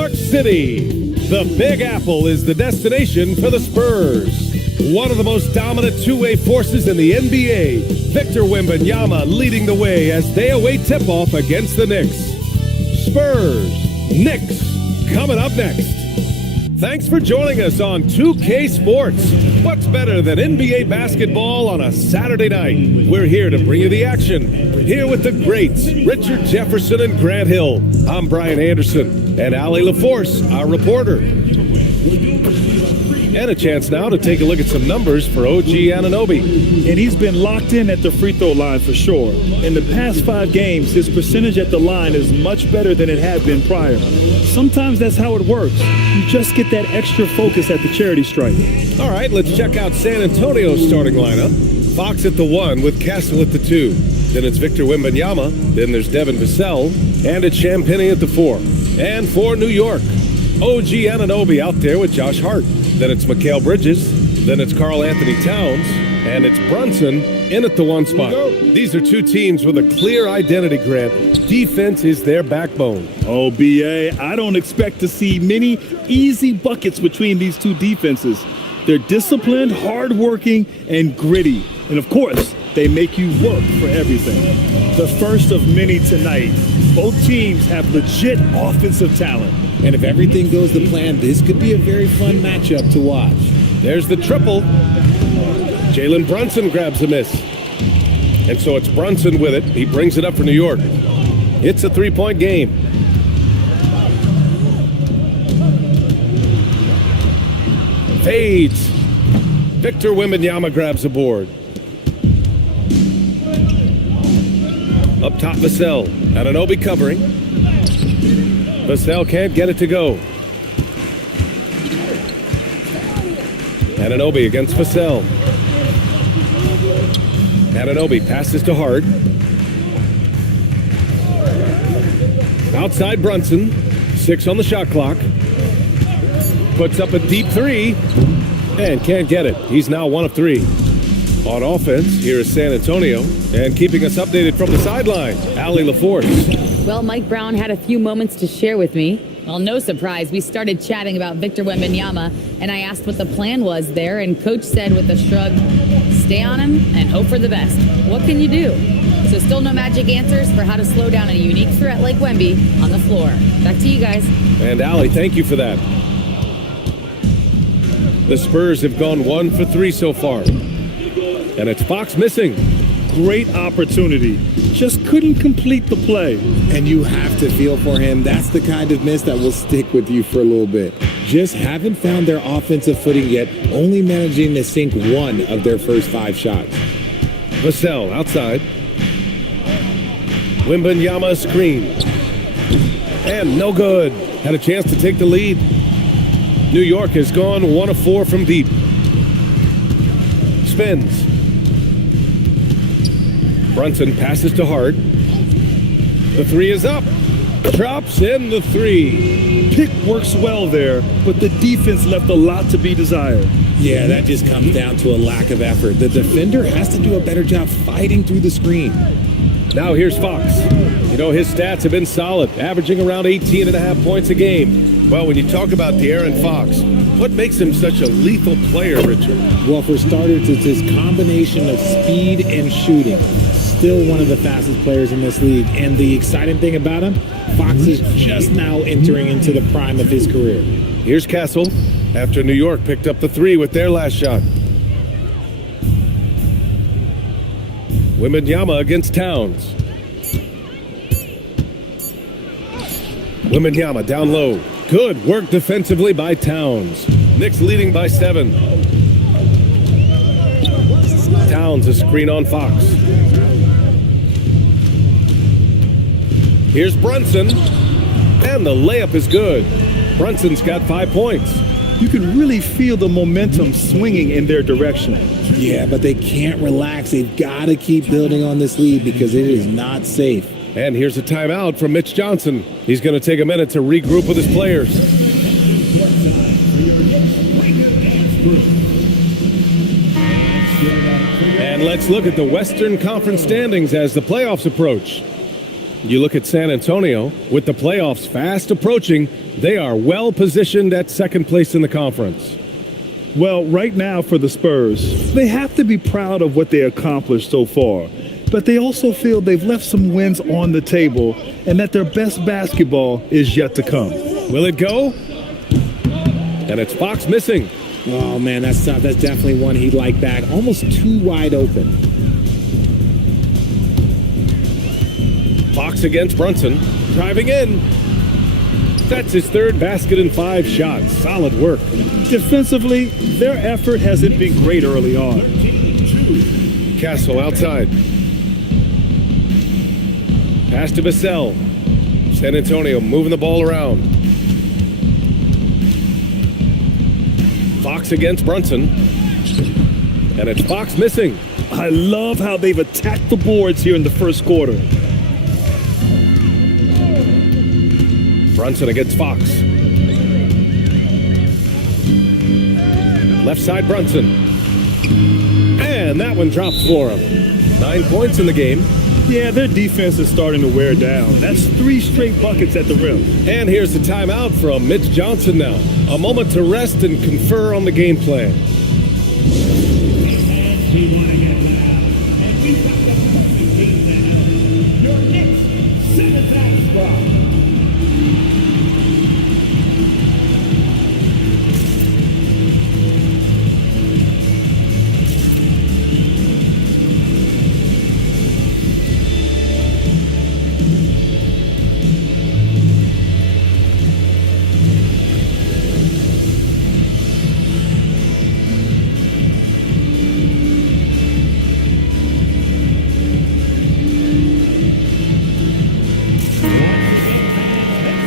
York City. The Big Apple is the destination for the Spurs. One of the most dominant two-way forces in the NBA. Victor Wembanyama leading the way as they await tip-off against the Knicks. Spurs, Knicks, coming up next. Thanks for joining us on 2K Sports. What's better than NBA basketball on a Saturday night? We're here to bring you the action. Here with the greats, Richard Jefferson and Grant Hill. I'm Brian Anderson, and Allie LaForce, our reporter. And a chance now to take a look at some numbers for OG Anunoby. And he's been locked in at the free throw line for sure. In the past 5 games, his percentage at the line is much better than it had been prior. Sometimes that's how it works. You just get that extra focus at the charity stripe. All right, let's check out San Antonio's starting lineup. Fox at the 1 with Castle at the 2. Then it's Victor Wembanyama. Then there's Devin Vassell. And it's Champagnie at the 4. And for New York, OG Anunoby out there with Josh Hart. Then it's Mikal Bridges. Then it's Karl Anthony Towns. And it's Brunson in at the 1 spot. These are 2 teams with a clear identity, Grant. Defense is their backbone. Oh, B.A., I don't expect to see many easy buckets between these 2 defenses. They're disciplined, hardworking, and gritty. And, of course, they make you work for everything. The first of many tonight. Both teams have legit offensive talent. And if everything goes to plan, this could be a very fun matchup to watch. There's the triple. Jalen Brunson grabs a miss. And so it's Brunson with it. He brings it up for New York. It's a 3-point game. Fades. Victor Wembanyama grabs the board. Up top, Vassell. Anunoby covering. Vassell can't get it to go. Anunoby against Vassell. Anunoby passes to Hart. Outside Brunson. 6 on the shot clock. Puts up a deep 3. And can't get it. He's now 1 of 3. On offense, here is San Antonio. And keeping us updated from the sideline, Allie LaForce. Well, Mike Brown had a few moments to share with me. Well, no surprise, we started chatting about Victor Wembanyama, and I asked what the plan was there, and Coach said with a shrug, stay on him and hope for the best. What can you do? So still no magic answers for how to slow down a unique threat like Wemby on the floor. Back to you guys. And Allie, thank you for that. The Spurs have gone 1 for 3 so far. And it's Fox missing. Great opportunity. Just couldn't complete the play. And you have to feel for him. That's the kind of miss that will stick with you for a little bit. Just haven't found their offensive footing yet, only managing to sink 1 of their first 5 shots. Vassell outside. Wembanyama screen. And no good. Had a chance to take the lead. New York has gone 1 of 4 from deep. Spins. Brunson passes to Hart. The 3 is up. Drops in the 3. Pick works well there, but the defense left a lot to be desired. Yeah, that just comes down to a lack of effort. The defender has to do a better job fighting through the screen. Now here's Fox. You know, his stats have been solid, averaging around 18.5 points a game. Well, when you talk about De'Aaron Fox, what makes him such a lethal player, Richard? Well, for starters, it's his combination of speed and shooting. Still one of the fastest players in this league. And the exciting thing about him, Fox is just now entering into the prime of his career. Here's Castle after New York picked up the 3 with their last shot. Wembanyama against Towns. Wembanyama down low. Good work defensively by Towns. Knicks leading by 7. Towns a screen on Fox. Here's Brunson. And the layup is good. Brunson's got 5 points. You can really feel the momentum swinging in their direction. Yeah, but they can't relax. They've got to keep building on this lead because it is not safe. And here's a timeout from Mitch Johnson. He's going to take a minute to regroup with his players. And let's look at the Western Conference standings as the playoffs approach. You look at San Antonio, with the playoffs fast approaching, they are well positioned at second place in the conference. Well, right now for the Spurs, they have to be proud of what they accomplished so far. But they also feel they've left some wins on the table and that their best basketball is yet to come. Will it go? And it's Fox missing. Oh, man, that's tough. That's definitely one he'd like back. Almost too wide open. Fox against Brunson. Driving in. That's his third basket in 5 shots. Solid work. Defensively, their effort hasn't been great early on. Castle outside. Pass to Vassell. San Antonio moving the ball around. Fox against Brunson. And it's Fox missing. I love how they've attacked the boards here in the first quarter. Brunson against Fox. Left side Brunson. And that one drops for him. 9 points in the game. Yeah, their defense is starting to wear down. That's 3 straight buckets at the rim. And here's the timeout from Mitch Johnson now. A moment to rest and confer on the game plan.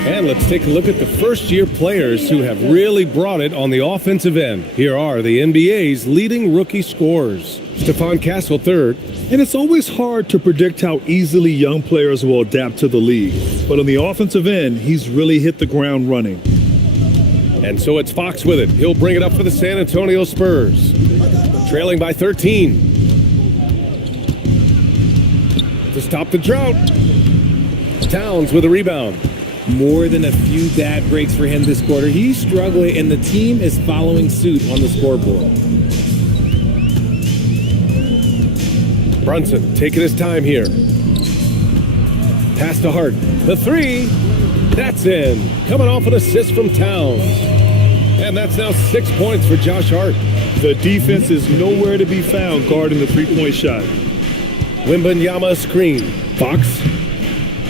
And let's take a look at the first-year players who have really brought it on the offensive end. Here are the NBA's leading rookie scorers. Stephon Castle third. And it's always hard to predict how easily young players will adapt to the league. But on the offensive end, he's really hit the ground running. And so it's Fox with it. He'll bring it up for the San Antonio Spurs. Trailing by 13. To stop the drought. Towns with a rebound. More than a few bad breaks for him this quarter. He's struggling, and the team is following suit on the scoreboard. Brunson taking his time here. Pass to Hart. The three. That's in. Coming off an assist from Towns. And that's now 6 points for Josh Hart. The defense is nowhere to be found guarding the three-point shot. Wembanyama screen. Fox.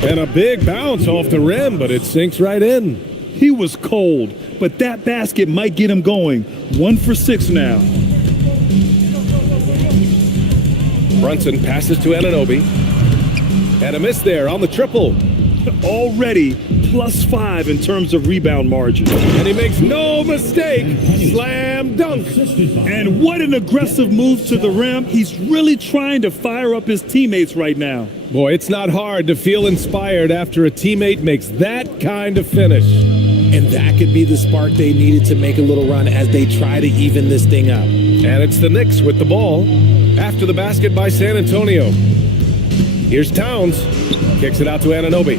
And a big bounce off the rim, but it sinks right in. He was cold, but that basket might get him going. 1 for 6 now. Brunson passes to Anunoby. And a miss there on the triple. Already +5 in terms of rebound margin. And he makes no mistake. Slam dunk. And what an aggressive move to the rim. He's really trying to fire up his teammates right now. Boy, it's not hard to feel inspired after a teammate makes that kind of finish. And that could be the spark they needed to make a little run as they try to even this thing up. And it's the Knicks with the ball after the basket by San Antonio. Here's Towns. Kicks it out to Anunoby.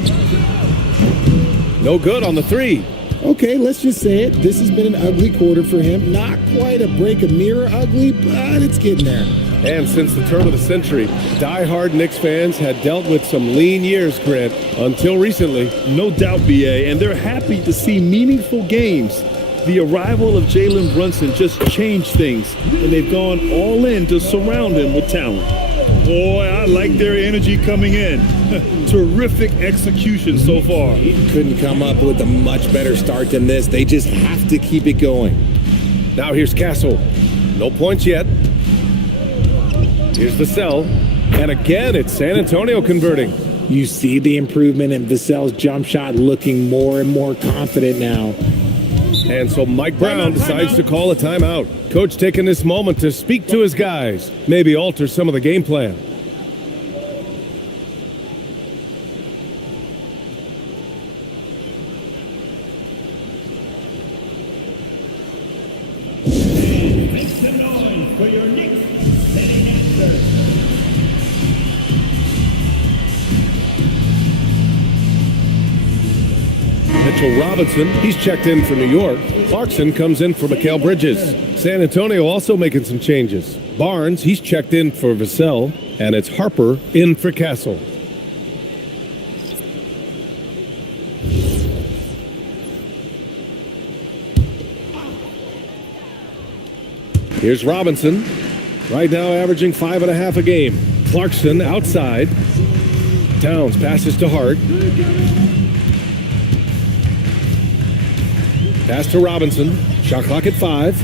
No good on the three. Okay, let's just say it. This has been an ugly quarter for him. Not quite a break a mirror ugly, but it's getting there. And since the turn of the century, die-hard Knicks fans had dealt with some lean years, Grant, until recently. No doubt, BA, and they're happy to see meaningful games. The arrival of Jalen Brunson just changed things, and they've gone all in to surround him with talent. Boy, I like their energy coming in. Terrific execution so far. Couldn't come up with a much better start than this. They just have to keep it going. Now here's Castle. No points yet. Here's Vassell. And again, it's San Antonio converting. You see the improvement in Vassell's jump shot, looking more and more confident now. And so Mike Brown decides to call a timeout. Coach taking this moment to speak to his guys, maybe alter some of the game plan. Make some noise for your Knicks setting answer. Mitchell Robinson, he's checked in for New York. Clarkson comes in for Mikal Bridges. San Antonio also making some changes. Barnes, he's checked in for Vassell, and it's Harper in for Castle. Here's Robinson, right now averaging 5.5 a game. Clarkson outside. Towns passes to Hart. Pass to Robinson. Shot clock at 5.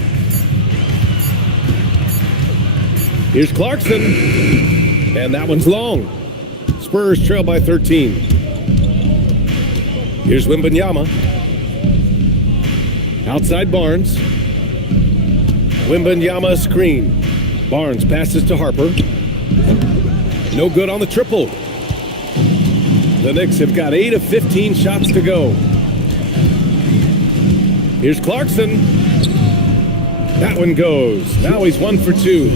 Here's Clarkson. And that one's long. Spurs trail by 13. Here's Wembanyama. Outside Barnes. Wembanyama screen. Barnes passes to Harper. No good on the triple. The Knicks have got 8 of 15 shots to go. Here's Clarkson. That one goes. Now he's 1 for 2.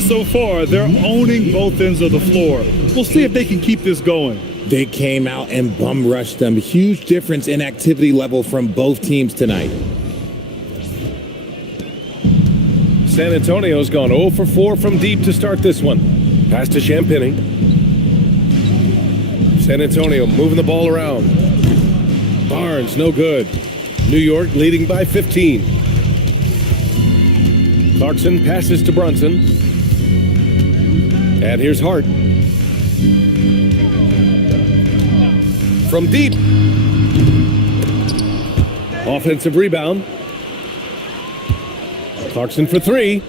So far, they're owning both ends of the floor. We'll see if they can keep this going. They came out and bum rushed them. Huge difference in activity level from both teams tonight. San Antonio's gone 0 for 4 from deep to start this one. Pass to Champagnie. San Antonio moving the ball around. Barnes, no good. New York leading by 15. Clarkson passes to Brunson. And here's Hart. From deep. Offensive rebound. Clarkson for 3.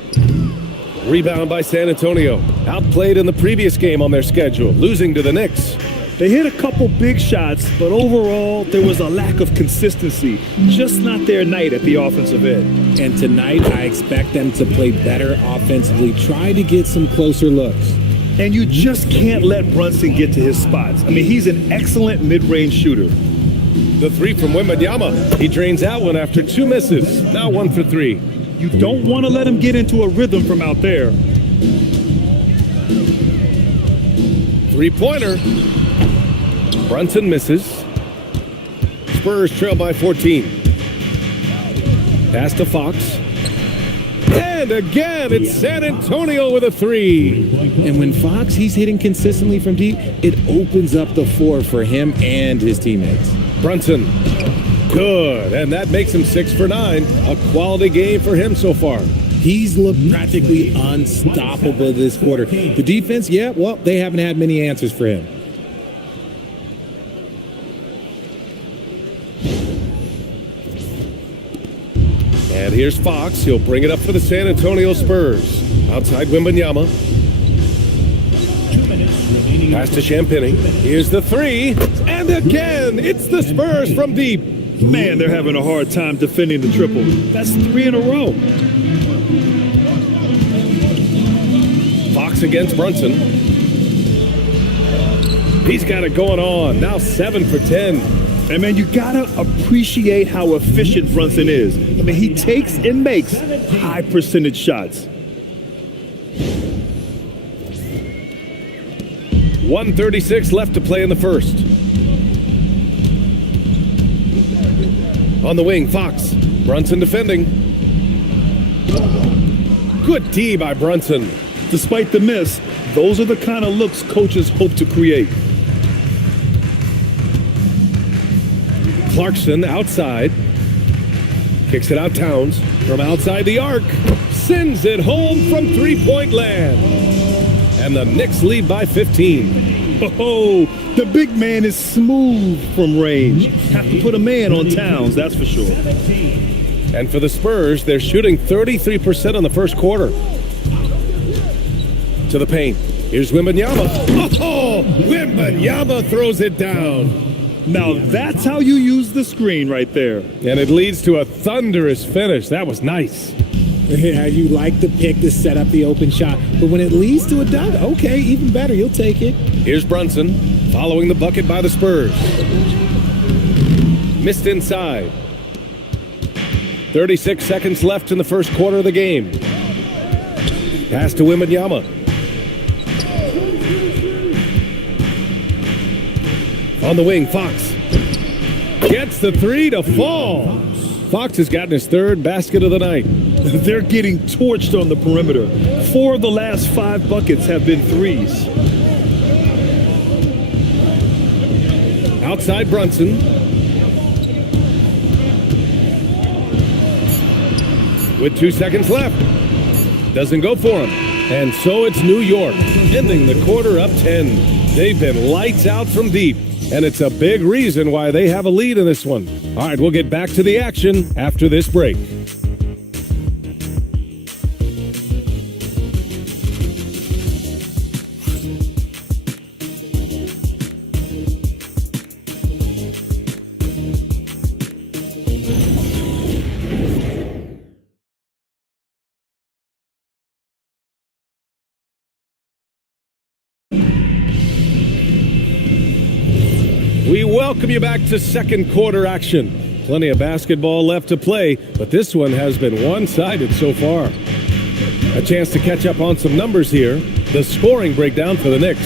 Rebound by San Antonio. Outplayed in the previous game on their schedule, losing to the Knicks. They hit a couple big shots, but overall, there was a lack of consistency. Just not their night at the offensive end. And tonight, I expect them to play better offensively, try to get some closer looks. And you just can't let Brunson get to his spots. I mean, he's an excellent mid-range shooter. The 3 from Wembanyama. He drains that one after 2 misses. Now 1 for 3. You don't want to let him get into a rhythm from out there. 3-pointer. Brunson misses. Spurs trail by 14. Pass to Fox. And again, it's San Antonio with a 3. And when Fox, he's hitting consistently from deep, it opens up the floor for him and his teammates. Brunson. Good. And that makes him 6 for 9. A quality game for him so far. He's looked practically unstoppable this quarter. The defense, yeah, well, they haven't had many answers for him. And here's Fox. He'll bring it up for the San Antonio Spurs. Outside Wembanyama. Pass to Champagnie. Here's the 3. And again, it's the Spurs from deep. Man, they're having a hard time defending the triple. That's 3 in a row. Fox against Brunson. He's got it going on. Now 7 for 10. And man, you gotta appreciate how efficient Brunson is. I mean, he takes and makes high percentage shots. 1:36 left to play in the first. On the wing, Fox. Brunson defending. Good D by Brunson. Despite the miss, those are the kind of looks coaches hope to create. Clarkson outside. Kicks it out Towns. From outside the arc. Sends it home from three-point land. And the Knicks lead by 15. Oh, the big man is smooth from range. Have to put a man on Towns, that's for sure. And for the Spurs, they're shooting 33% in the first quarter. To the paint. Here's Wembanyama. Oh, Wembanyama throws it down. Now that's how you use the screen right there. And it leads to a thunderous finish. That was nice. Yeah, you like the pick to set up the open shot, but when it leads to a dunk, okay, even better, you'll take it. Here's Brunson, following the bucket by the Spurs. Missed inside. 36 seconds left in the first quarter of the game. Pass to Wembanyama. On the wing, Fox. Gets the three to fall. Fox has gotten his third basket of the night. They're getting torched on the perimeter. 4 of the last 5 buckets have been threes. Outside Brunson. With 2 seconds left. Doesn't go for him. And so it's New York, ending the quarter up 10. They've been lights out from deep, and it's a big reason why they have a lead in this one. All right, we'll get back to the action after this break. We welcome you back to second quarter action. Plenty of basketball left to play, but this one has been one-sided so far. A chance to catch up on some numbers here. The scoring breakdown for the Knicks.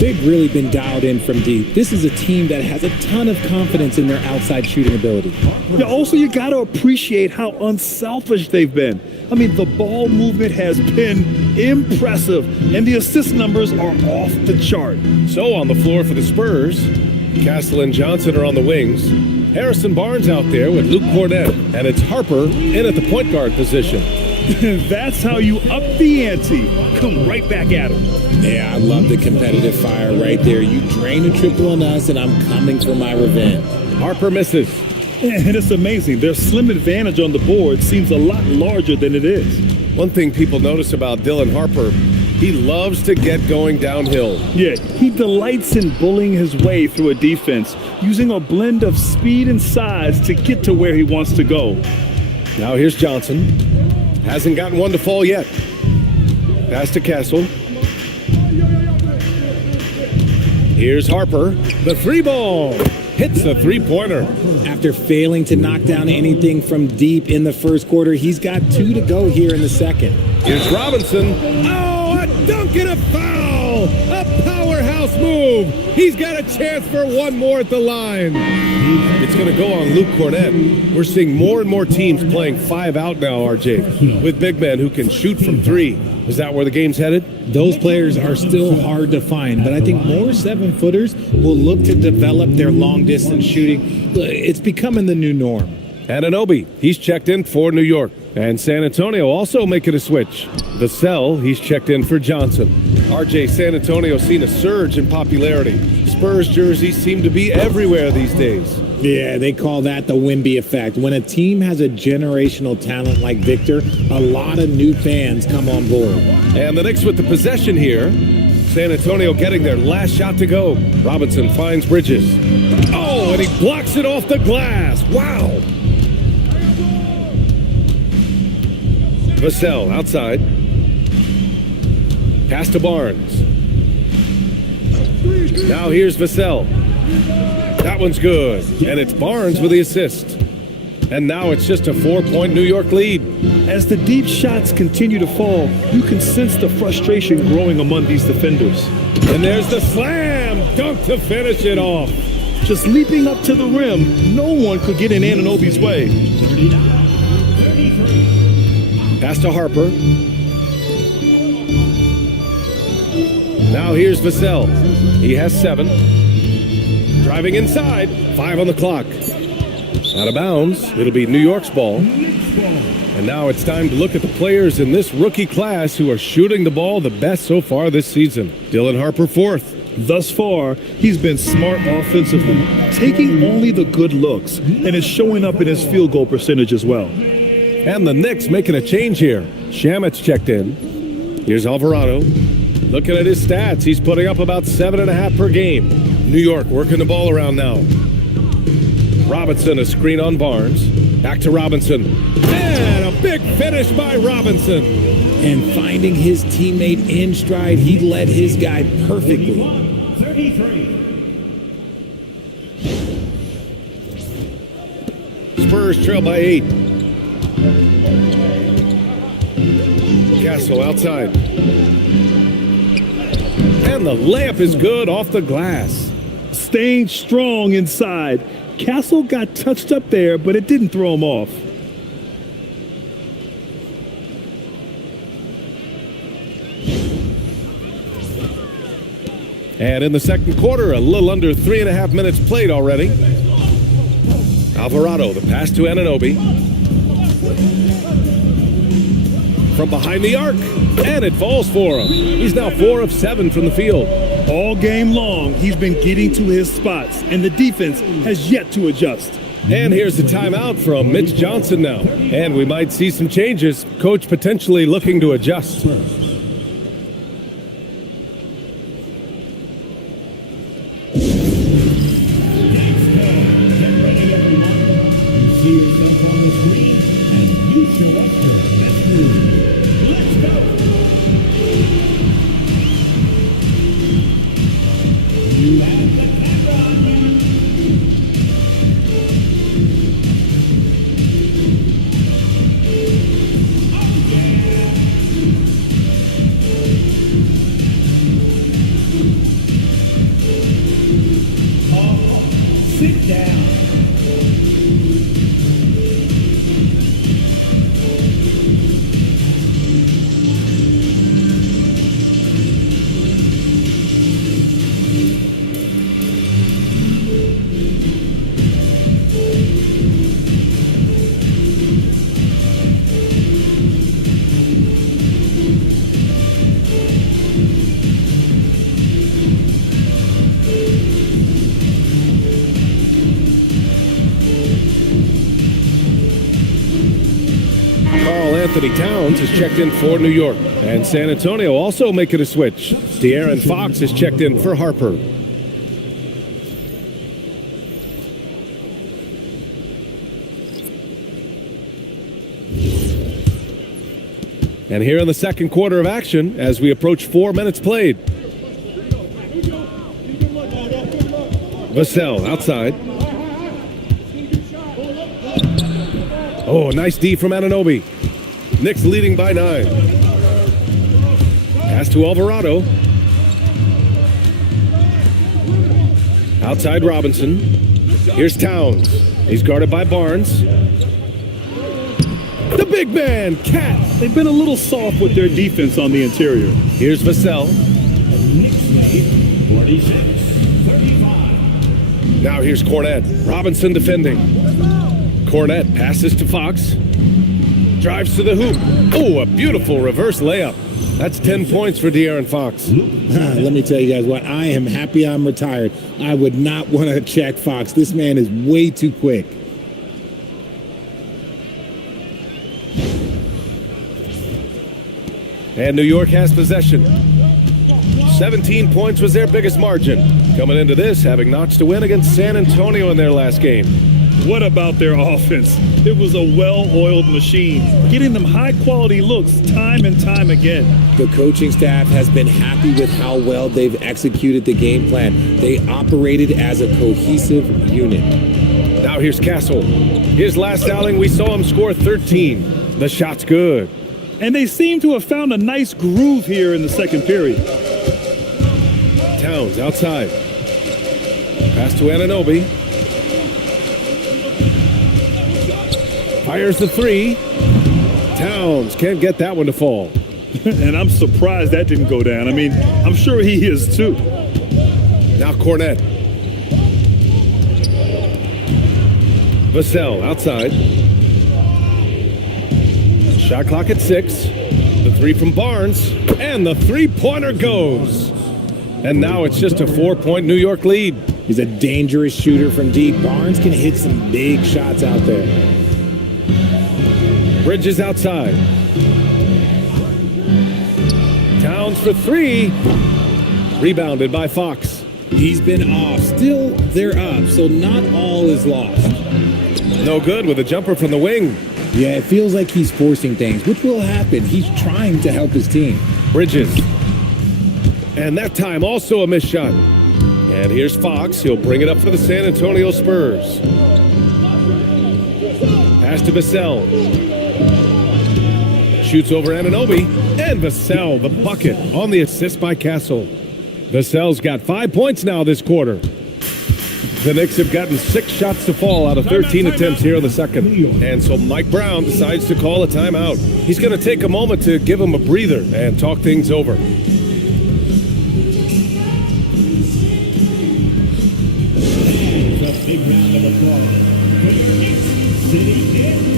They've really been dialed in from deep. This is a team that has a ton of confidence in their outside shooting ability. Yeah, also, you got to appreciate how unselfish they've been. I mean, the ball movement has been impressive, and the assist numbers are off the chart. So on the floor for the Spurs, Castle and Johnson are on the wings. Harrison Barnes out there with Luke Cornett, and it's Harper in at the point guard position. That's how you up the ante. Come right back at him. Yeah, I love the competitive fire right there. You drain a triple on us, and I'm coming for my revenge. Harper misses. And it's amazing. Their slim advantage on the board seems a lot larger than it is. One thing people notice about Dylan Harper, he loves to get going downhill. Yeah, he delights in bullying his way through a defense, using a blend of speed and size to get to where he wants to go. Now here's Johnson. Hasn't gotten one to fall yet. Pass to Castle. Here's Harper. The three ball. Hits the three-pointer. After failing to knock down anything from deep in the first quarter, he's got 2 to go here in the second. Here's Robinson. Oh, a dunk and a foul! A powerhouse move! He's got a chance for one more at the line. It's going to go on Luke Cornett. We're seeing more and more teams playing 5 out now, RJ, with big men who can shoot from 3. Is that where the game's headed? Those players are still hard to find, but I think more 7-footers will look to develop their long-distance shooting. It's becoming the new norm. Anunoby, he's checked in for New York. And San Antonio also making a switch. Vassell, he's checked in for Johnson. RJ, San Antonio's seen a surge in popularity. Spurs jerseys seem to be everywhere these days. Yeah, they call that the Wemby effect. When a team has a generational talent like Victor, a lot of new fans come on board. And the Knicks with the possession here. San Antonio getting their last shot to go. Robinson finds Bridges. Oh, and he blocks it off the glass. Wow. Vassell outside. Pass to Barnes. Now here's Vassell. That one's good. And it's Barnes with the assist. And now it's just a 4-point New York lead. As the deep shots continue to fall, you can sense the frustration growing among these defenders. And there's the slam dunk to finish it off. Just leaping up to the rim, no one could get in Anunoby's way. Pass to Harper. Now here's Vassell. He has 7. Driving inside. 5 on the clock. Out of bounds. It'll be New York's ball. And now it's time to look at the players in this rookie class who are shooting the ball the best so far this season. Dylan Harper 4th. Thus far, he's been smart offensively, taking only the good looks, and is showing up in his field goal percentage as well. And the Knicks making a change here. Shamit's checked in. Here's Alvarado. Looking at his stats, he's putting up about 7.5 per game. New York working the ball around now. Robinson, a screen on Barnes. Back to Robinson. And a big finish by Robinson. And finding his teammate in stride, he led his guy perfectly. 33. Spurs trail by 8. Castle outside. And the layup is good off the glass. Staying strong inside, Castle got touched up there, but it didn't throw him off. And in the second quarter, a little under 3.5 minutes played already. Alvarado, the pass to Anunoby. From behind the arc, and it falls for him. He's now 4 of 7 from the field. All game long, he's been getting to his spots, and the defense has yet to adjust. And here's the timeout from Mitch Johnson now. And we might see some changes. Coach potentially looking to adjust. Sit down. Anthony Towns is checked in for New York. And San Antonio also making a switch. De'Aaron Fox is checked in for Harper. And here in the second quarter of action, as we approach 4 minutes played. Vassell outside. Oh, nice D from Anunoby. Knicks leading by 9. Pass to Alvarado. Outside Robinson. Here's Towns. He's guarded by Barnes. The big man, Cat. They've been a little soft with their defense on the interior. Here's Vassell. Knicks lead 46-35. Now here's Cornette. Robinson defending. Cornette passes to Fox. Drives to the hoop. Oh, a beautiful reverse layup. That's 10 points for De'Aaron Fox. Let me tell you guys what, I am happy I'm retired. I would not want to check Fox. This man is way too quick. And New York has possession. 17 points was their biggest margin. Coming into this, having notched a win against San Antonio in their last game. What about their offense? It was a well-oiled machine, getting them high-quality looks time and time again. The coaching staff has been happy with how well they've executed the game plan. They operated as a cohesive unit. Now here's Castle. His last outing, we saw him score 13. The shot's good. And they seem to have found a nice groove here in the second period. Towns outside. Pass to Anunoby. Fires the three. Towns can't get that one to fall. And I'm surprised that didn't go down. I mean, I'm sure he is too. Now Cornette. Vassell outside. Shot clock at 6. The three from Barnes. And the three-pointer goes. And now it's just a 4-point New York lead. He's a dangerous shooter from deep. Barnes can hit some big shots out there. Bridges outside. Towns for 3. Rebounded by Fox. He's been off. Still, they're up, so not all is lost. No good with a jumper from the wing. Yeah, it feels like he's forcing things, which will happen. He's trying to help his team. Bridges. And that time also a missed shot. And here's Fox. He'll bring it up for the San Antonio Spurs. Pass to Vassell. Shoots over Anunoby. And Vassell, the bucket, on the assist by Castle. Vassell's got 5 points now this quarter. The Knicks have gotten 6 shots to fall out of 13 attempts here in the second. And so Mike Brown decides to call a timeout. He's going to take a moment to give him a breather and talk things over. A big round of applause for your Knicks sitting in.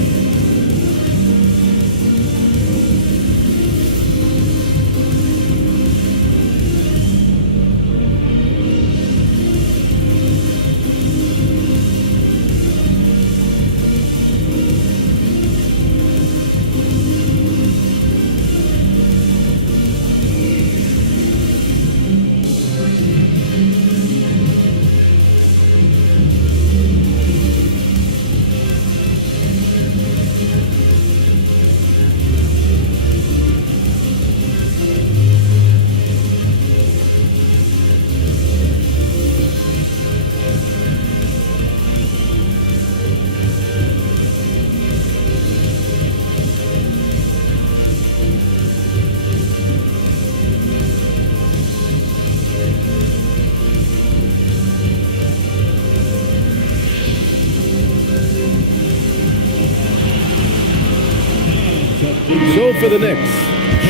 So for the Knicks,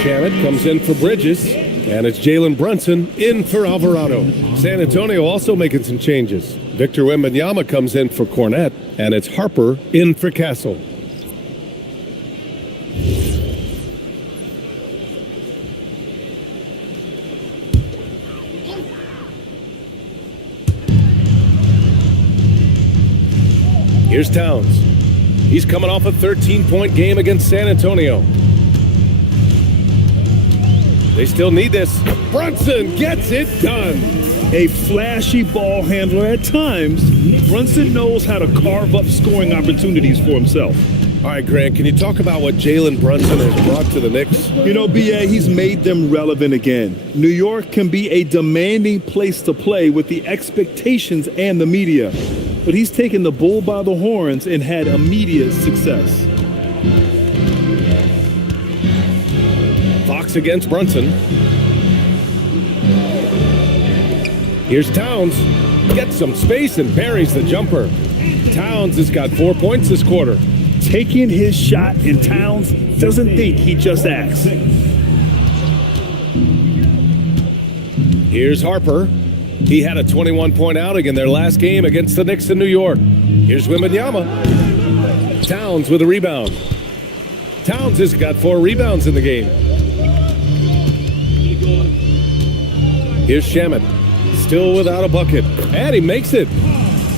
Shamet comes in for Bridges, and it's Jalen Brunson in for Alvarado. San Antonio also making some changes. Victor Wembanyama comes in for Cornette, and it's Harper in for Castle. Here's Towns. He's coming off a 13-point game against San Antonio. They still need this. Brunson gets it done. A flashy ball handler at times, Brunson knows how to carve up scoring opportunities for himself. All right, Grant, can you talk about what Jalen Brunson has brought to the Knicks? You know, B.A., he's made them relevant again. New York can be a demanding place to play with the expectations and the media. But he's taken the bull by the horns and had immediate success. Fox against Brunson. Here's Towns. Gets some space and buries the jumper. Towns has got 4 points this quarter. Taking his shot, and Towns doesn't think he just asked. Here's Harper. He had a 21-point outing in their last game against the Knicks in New York. Here's Wembanyama. Towns with a rebound. Towns has got 4 rebounds in the game. Here's Shamet. Still without a bucket. And he makes it.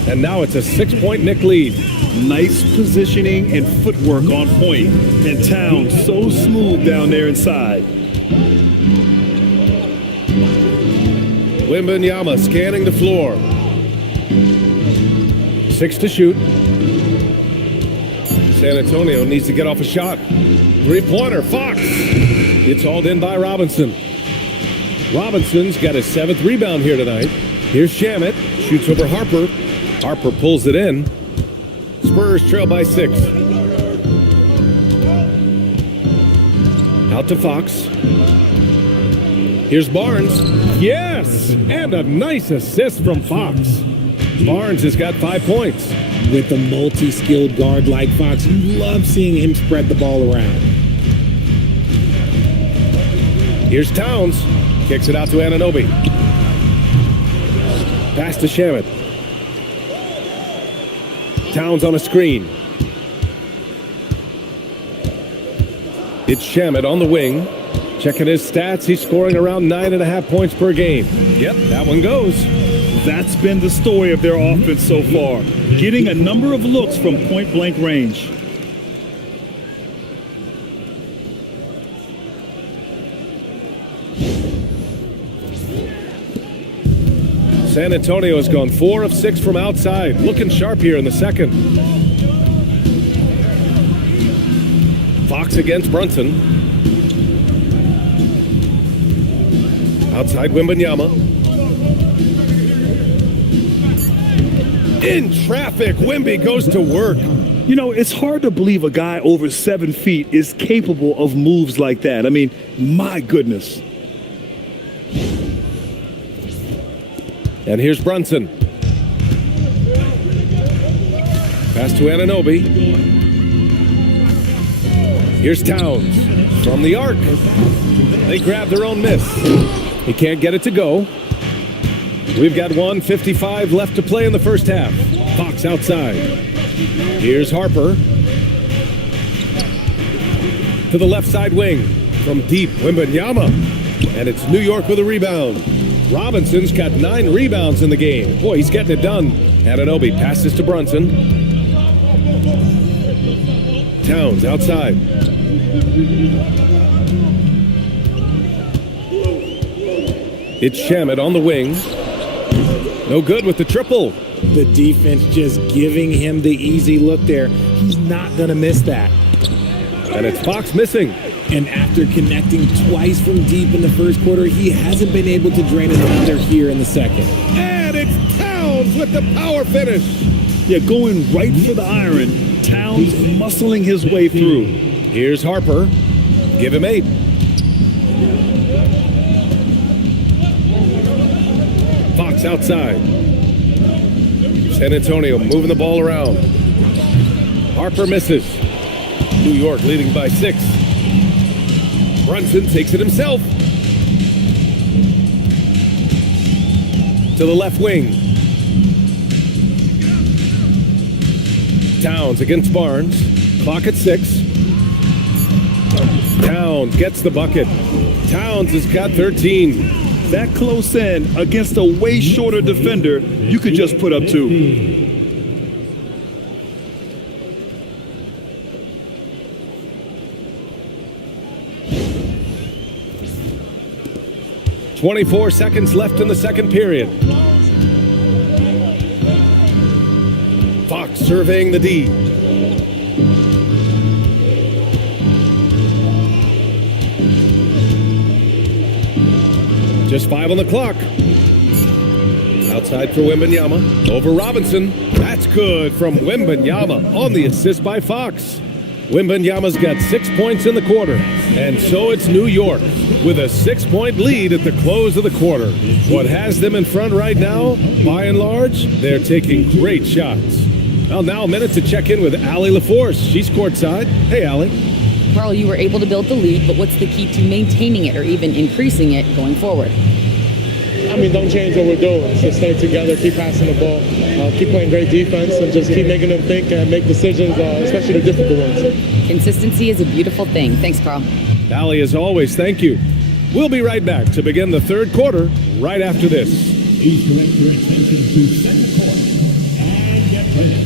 And now it's a 6-point Knick lead. Nice positioning and footwork on point. And Towns so smooth down there inside. Wembanyama scanning the floor. 6 to shoot. San Antonio needs to get off a shot. 3-pointer, Fox. It's hauled in by Robinson. Robinson's got his 7th rebound here tonight. Here's Shamet. Shoots over Harper. Harper pulls it in. Spurs trail by 6. Out to Fox. Here's Barnes. Yes! And a nice assist from Fox. Barnes has got 5 points. With a multi-skilled guard like Fox, you love seeing him spread the ball around. Here's Towns. Kicks it out to Anunoby. Pass to Shamet. Towns on a screen. It's Shamet on the wing. Checking his stats, he's scoring around 9.5 points per game. Yep, that one goes. That's been the story of their offense so far. Getting a number of looks from point-blank range. San Antonio has gone 4 of 6 from outside. Looking sharp here in the second. Fox against Brunson. Outside Wembanyama. In traffic, Wemby goes to work. You know, it's hard to believe a guy over 7 feet is capable of moves like that. I mean, my goodness. And here's Brunson. Pass to Anunoby. Here's Towns from the arc. They grab their own miss. He can't get it to go. We've got 1:55 left to play in the first half. Fox outside. Here's Harper. To the left side wing. From deep, Wembanyama. And it's New York with a rebound. Robinson's got 9 rebounds in the game. Boy, he's getting it done. Anunoby passes to Brunson. Towns outside. It's Shamet on the wing. No good with the triple. The defense just giving him the easy look there. He's not going to miss that. And it's Fox missing. And after connecting twice from deep in the first quarter, he hasn't been able to drain another here in the second. And it's Towns with the power finish. Yeah, going right for the iron. Towns muscling his way through. Here's Harper. Give him 8. Fox outside. San Antonio moving the ball around. Harper misses. New York leading by 6. Brunson takes it himself. To the left wing. Towns against Barnes. Clock at 6. Towns gets the bucket. Towns has got 13. That close in against a way shorter defender, you could just put up 2. 24 seconds left in the second period. Fox surveying the D. Just 5 on the clock. Outside for Wembanyama. Over Robinson. That's good from Wembanyama on the assist by Fox. Wembanyama's got 6 points in the quarter. And so it's New York with a 6-point lead at the close of the quarter. What has them in front right now, by and large, they're taking great shots. Well, now a minute to check in with Allie LaForce. She's courtside. Hey, Allie. Carl, you were able to build the lead, but what's the key to maintaining it or even increasing it going forward? I mean, don't change what we're doing. So stay together, keep passing the ball, keep playing great defense, and just keep making them think and make decisions, especially the difficult ones. Consistency is a beautiful thing. Thanks, Carl. Allie, as always, thank you. We'll be right back to begin the third quarter right after this. Please direct your attention to center court and get ready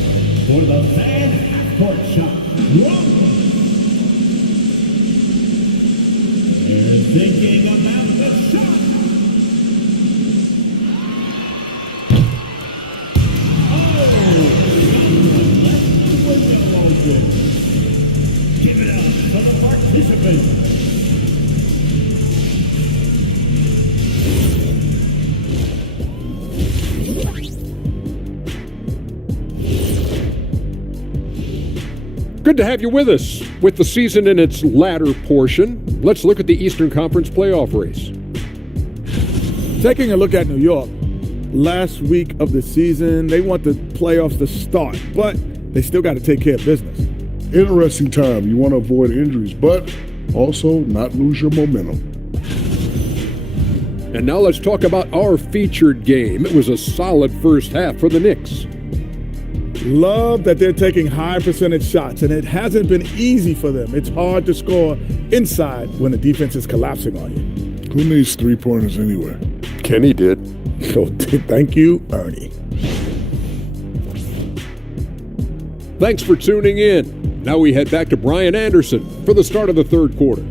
for the fan half-court shot. One. They're thinking about the shot. Give it up for the participants. Good to have you with us. With the season in its latter portion, let's look at the Eastern Conference playoff race. Taking a look at New York, last week of the season, they want the playoffs to start, but they still got to take care of business. Interesting time. You want to avoid injuries, but also not lose your momentum. And now let's talk about our featured game. It was a solid first half for the Knicks. Love that they're taking high percentage shots, and it hasn't been easy for them. It's hard to score inside when the defense is collapsing on you. Who needs three-pointers anyway? Kenny did. So thank you, Ernie. Thanks for tuning in. Now we head back to Brian Anderson for the start of the third quarter.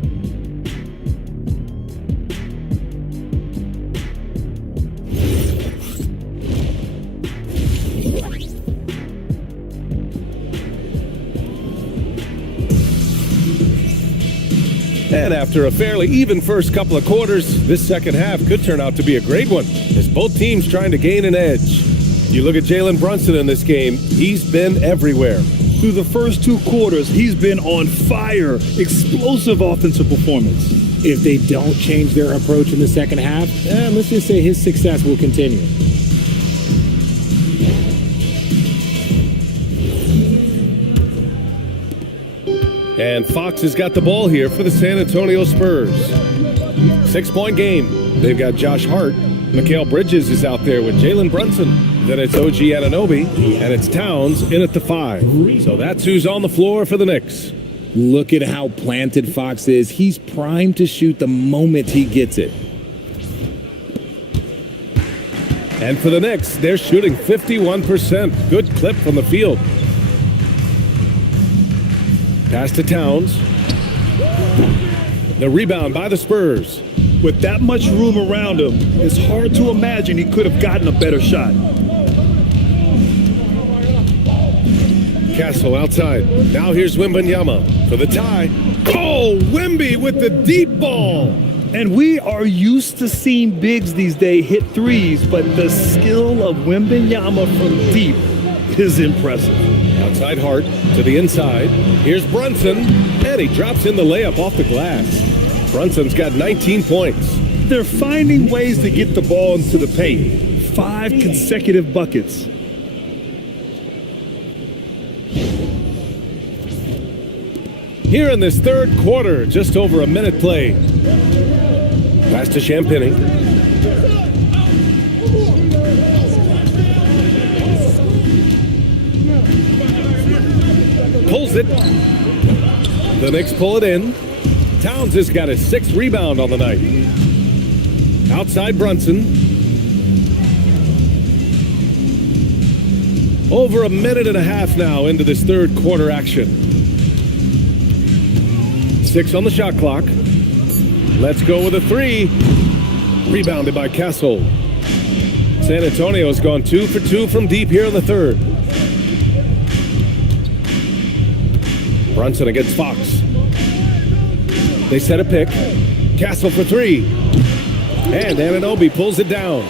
And after a fairly even first couple of quarters, this second half could turn out to be a great one, as both teams trying to gain an edge. You look at Jalen Brunson in this game, he's been everywhere. Through the first 2 quarters, he's been on fire. Explosive offensive performance. If they don't change their approach in the second half, let's just say his success will continue. And Fox has got the ball here for the San Antonio Spurs. 6-point game. They've got Josh Hart. Mikal Bridges is out there with Jalen Brunson. Then it's OG Anunoby, and it's Towns in at the 5. So that's who's on the floor for the Knicks. Look at how planted Fox is. He's primed to shoot the moment he gets it. And for the Knicks, they're shooting 51%. Good clip from the field. Pass to Towns. The rebound by the Spurs. With that much room around him, it's hard to imagine he could have gotten a better shot. Castle outside. Now here's Wembanyama for the tie. Oh, Wemby with the deep ball. And we are used to seeing bigs these days hit threes, but the skill of Wembanyama from deep is impressive. Outside Hart to the inside. Here's Brunson, and he drops in the layup off the glass. Brunson's got 19 points. They're finding ways to get the ball into the paint. 5 consecutive buckets. Here in this third quarter, just over a minute played. Pass to Champagnie. Pulls it. The Knicks pull it in. Towns has got his 6th rebound on the night. Outside Brunson. Over a minute and a half now into this third quarter action. 6 on the shot clock. Let's go with a 3. Rebounded by Castle. San Antonio's gone 2 for 2 from deep here in the third. Brunson against Fox. They set a pick. Castle for 3. And Anunoby pulls it down.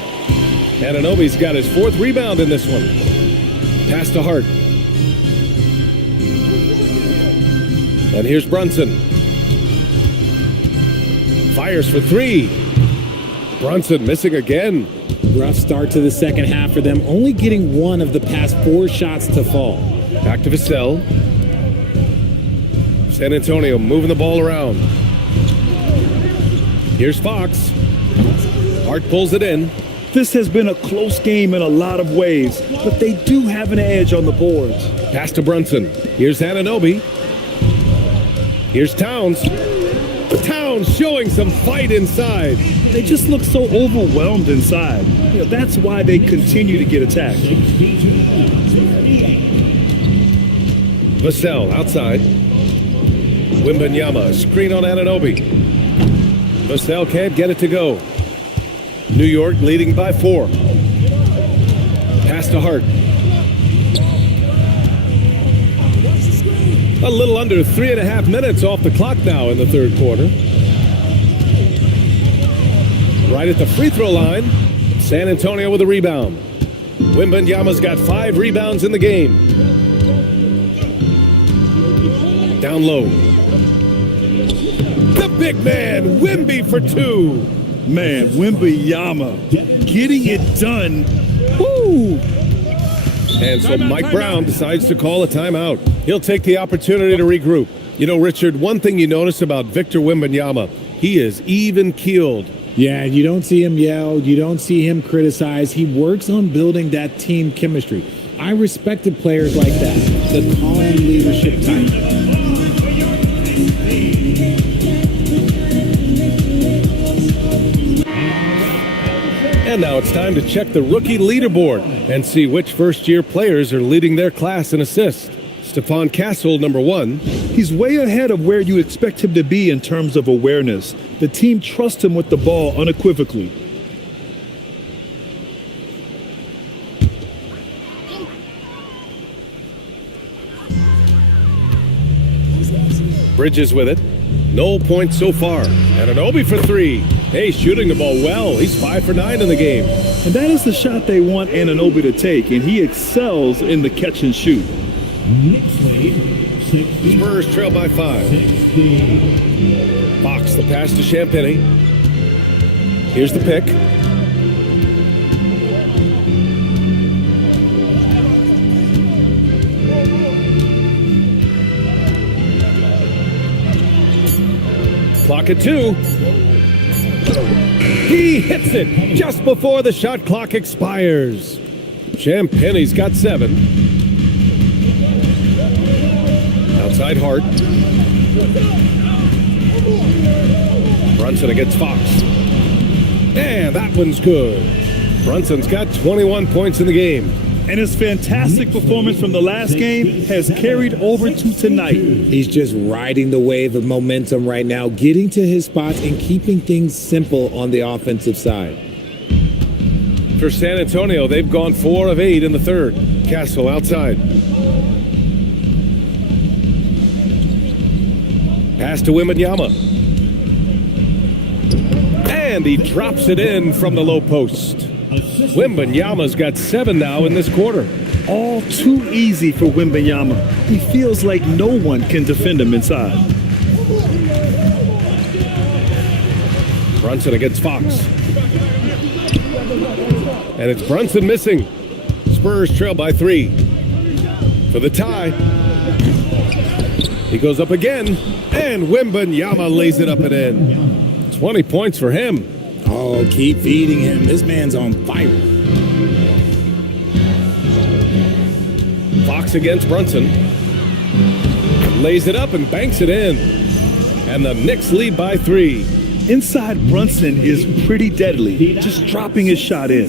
Anunoby's got his 4th rebound in this one. Pass to Hart. And here's Brunson. Fires for 3. Brunson missing again. Rough start to the second half for them, only getting 1 of the past 4 shots to fall. Back to Vassell. San Antonio moving the ball around. Here's Fox. Hart pulls it in. This has been a close game in a lot of ways, but they do have an edge on the boards. Pass to Brunson. Here's Anunoby. Here's Towns. Towns showing some fight inside. They just look so overwhelmed inside. That's why they continue to get attacked. Vassell outside. Wembanyama, screen on Anunoby. Vassell can't get it to go. New York leading by 4. Pass to Hart. A little under 3.5 minutes off the clock now in the third quarter. Right at the free throw line, San Antonio with a rebound. Wembanyama's got 5 rebounds in the game. Down low. The big man, Wemby for 2. Man, Wembanyama getting it done. Woo! And so Mike Brown decides to call a timeout. He'll take the opportunity to regroup. You know, Richard, one thing you notice about Victor Wembanyama, he is even-keeled. Yeah, you don't see him yell. You don't see him criticize. He works on building that team chemistry. I respected players like that, the calm leadership type. And now it's time to check the rookie leaderboard and see which first-year players are leading their class in assists. Stephon Castle, number 1. He's way ahead of where you expect him to be in terms of awareness. The team trusts him with the ball unequivocally. Bridges with it. No points so far. Anunoby for 3. Hey, shooting the ball well. He's 5 for 9 in the game. And that is the shot they want Anunoby to take, and he excels in the catch and shoot. Spurs trail by 5. Fox, the pass to Champagnie. Here's the pick. Clock at 2. He hits it just before the shot clock expires. Champagne's got 7. Outside Hart. Brunson against Fox. And that one's good. Brunson's got 21 points in the game. And his fantastic performance from the last game has carried over to tonight. He's just riding the wave of momentum right now, getting to his spots and keeping things simple on the offensive side. For San Antonio, they've gone 4 of 8 in the third. Castle outside. Pass to Wembanyama. And he drops it in from the low post. Wembanyama's got 7 now in this quarter. All too easy for Wembanyama. He feels like no one can defend him inside. Brunson against Fox. And it's Brunson missing. Spurs trail by 3. For the tie. He goes up again. And Wembanyama lays it up and in. 20 points for him. Oh, keep feeding him. This man's on fire. Fox against Brunson. Lays it up and banks it in. And the Knicks lead by 3. Inside Brunson is pretty deadly, just dropping his shot in.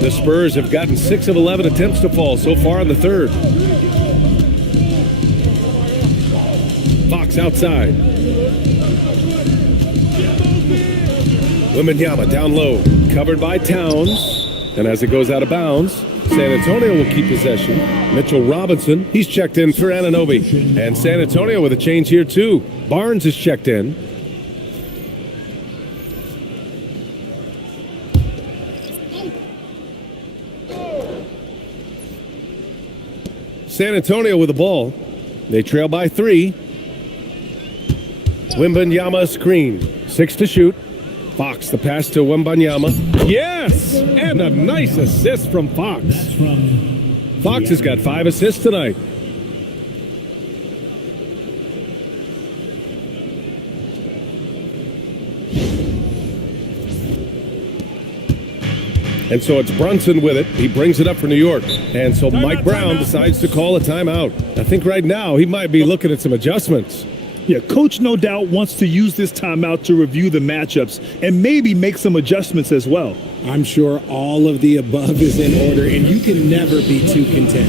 The Spurs have gotten 6 of 11 attempts to fall so far in the third. Fox outside. Wembanyama down low, covered by Towns. And as it goes out of bounds, San Antonio will keep possession. Mitchell Robinson, he's checked in for Anunoby. And San Antonio with a change here too. Barnes is checked in. San Antonio with the ball. They trail by 3. Wembanyama screen. 6 to shoot. Fox the pass to Wembanyama. Yes! And a nice assist from Fox. Fox has got 5 assists tonight. And so it's Brunson with it. He brings it up for New York. And so Mike Brown decides to call a timeout. I think right now he might be looking at some adjustments. Yeah, Coach no doubt wants to use this timeout to review the matchups and maybe make some adjustments as well. I'm sure all of the above is in order, and you can never be too content.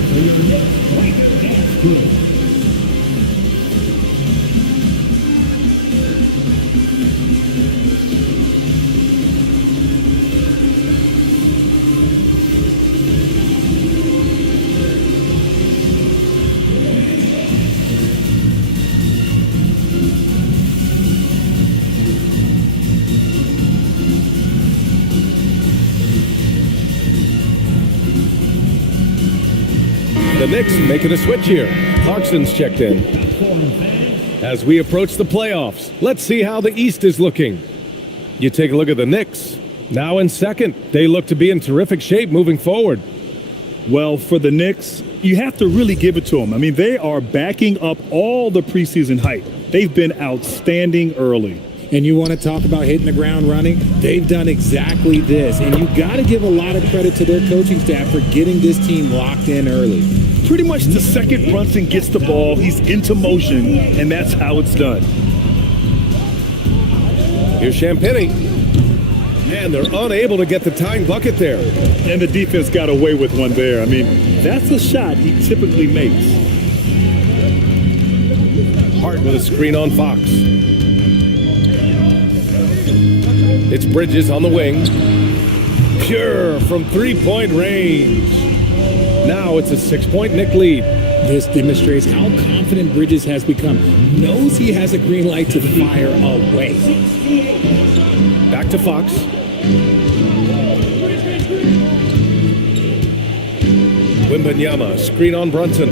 The Knicks making a switch here. Clarkson's checked in. As we approach the playoffs, let's see how the East is looking. You take a look at the Knicks. Now in second, they look to be in terrific shape moving forward. Well, for the Knicks, you have to really give it to them. I mean, they are backing up all the preseason hype. They've been outstanding early. And you want to talk about hitting the ground running? They've done exactly this. And you got to give a lot of credit to their coaching staff for getting this team locked in early. Pretty much the second Brunson gets the ball, he's into motion, and that's how it's done. Here's Champagnie. And they're unable to get the tying bucket there. And the defense got away with one there. I mean, that's a shot he typically makes. Hart with a screen on Fox. It's Bridges on the wing. Pure from three-point range. Now it's a 6-point Knick lead. This demonstrates how confident Bridges has become. Knows he has a green light to fire away. Back to Fox. Wembanyama, screen on Brunson.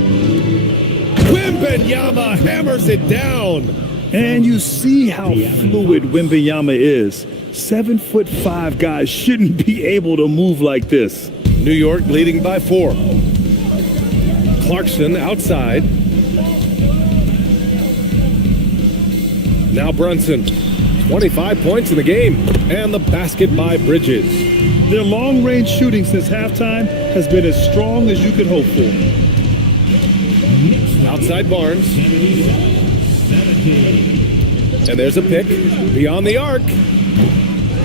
Wembanyama hammers it down. And you see how fluid Wembanyama is. 7'5" guys shouldn't be able to move like this. New York leading by 4. Clarkson outside. Now Brunson. 25 points in the game. And the basket by Bridges. Their long-range shooting since halftime has been as strong as you could hope for. Outside Barnes. And there's a pick beyond the arc.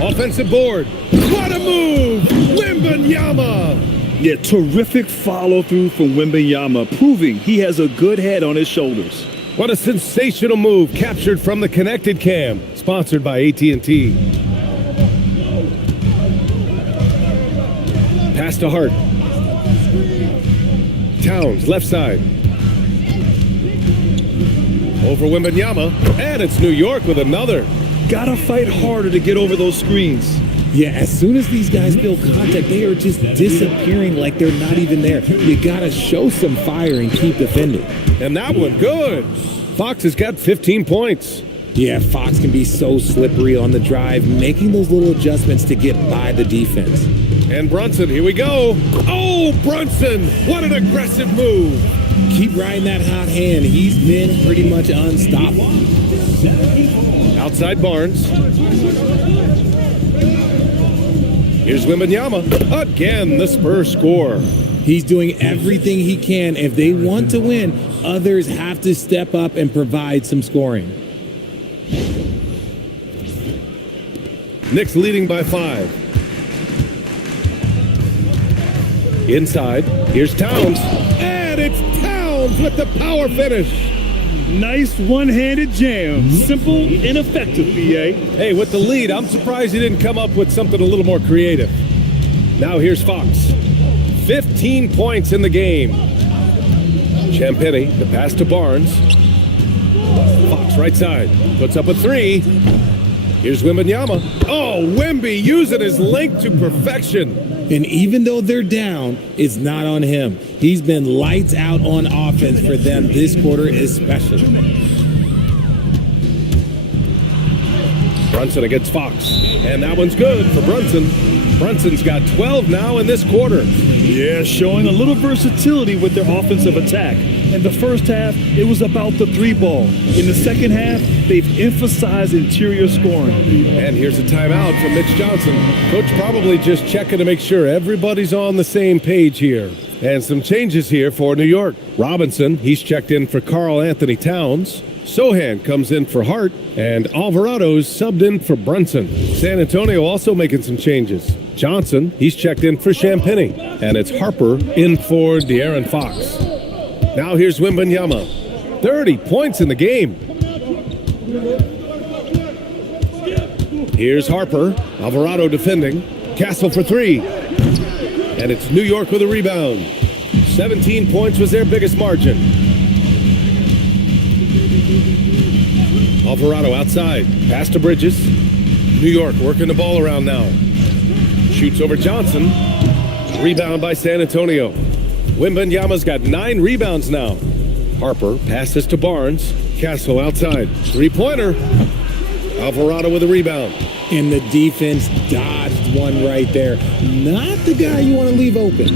Offensive board. What a move! Wembanyama! Yeah, terrific follow-through from Wembanyama, proving he has a good head on his shoulders. What a sensational move captured from the Connected Cam, sponsored by AT&T. Pass to Hart. Towns, left side. Over Wembanyama, and it's New York with another. Gotta fight harder to get over those screens. Yeah, as soon as these guys feel contact, they are just disappearing like they're not even there. You gotta show some fire and keep defending. And that one, good. Fox has got 15 points. Yeah, Fox can be so slippery on the drive, making those little adjustments to get by the defense. And Brunson, here we go. Oh, Brunson, what an aggressive move. Keep riding that hot hand. He's been pretty much unstoppable. Outside Barnes. Here's Wembanyama. Again, the Spurs score. He's doing everything he can. If they want to win, others have to step up and provide some scoring. Knicks leading by 5. Inside, here's Towns. And it's Towns with the power finish. Nice one-handed jam. Simple and effective, BA. Hey, with the lead, I'm surprised he didn't come up with something a little more creative. Now here's Fox. 15 points in the game. Champagnie, the pass to Barnes. Fox right side. Puts up a 3. Here's Wembanyama. Oh, Wemby using his length to perfection. And even though they're down, it's not on him. He's been lights out on offense for them this quarter especially. Brunson against Fox. And that one's good for Brunson. Brunson's got 12 now in this quarter. Yeah, showing a little versatility with their offensive attack. In the first half, it was about the 3-ball. In the second half, they've emphasized interior scoring. And here's a timeout from Mitch Johnson. Coach probably just checking to make sure everybody's on the same page here. And some changes here for New York. Robinson, he's checked in for Karl Anthony Towns. Sohan comes in for Hart. And Alvarado's subbed in for Brunson. San Antonio also making some changes. Johnson, he's checked in for Champagnie. And it's Harper in for De'Aaron Fox. Now here's Wembanyama. 30 points in the game. Here's Harper. Alvarado defending. Castle for 3. And it's New York with a rebound. 17 points was their biggest margin. Alvarado outside. Pass to Bridges. New York working the ball around now. Shoots over Johnson. Rebound by San Antonio. Wembanyama's got 9 rebounds now. Harper passes to Barnes. Castle outside. 3-pointer. Alvarado with a rebound. And the defense dodged one right there. Not the guy you want to leave open.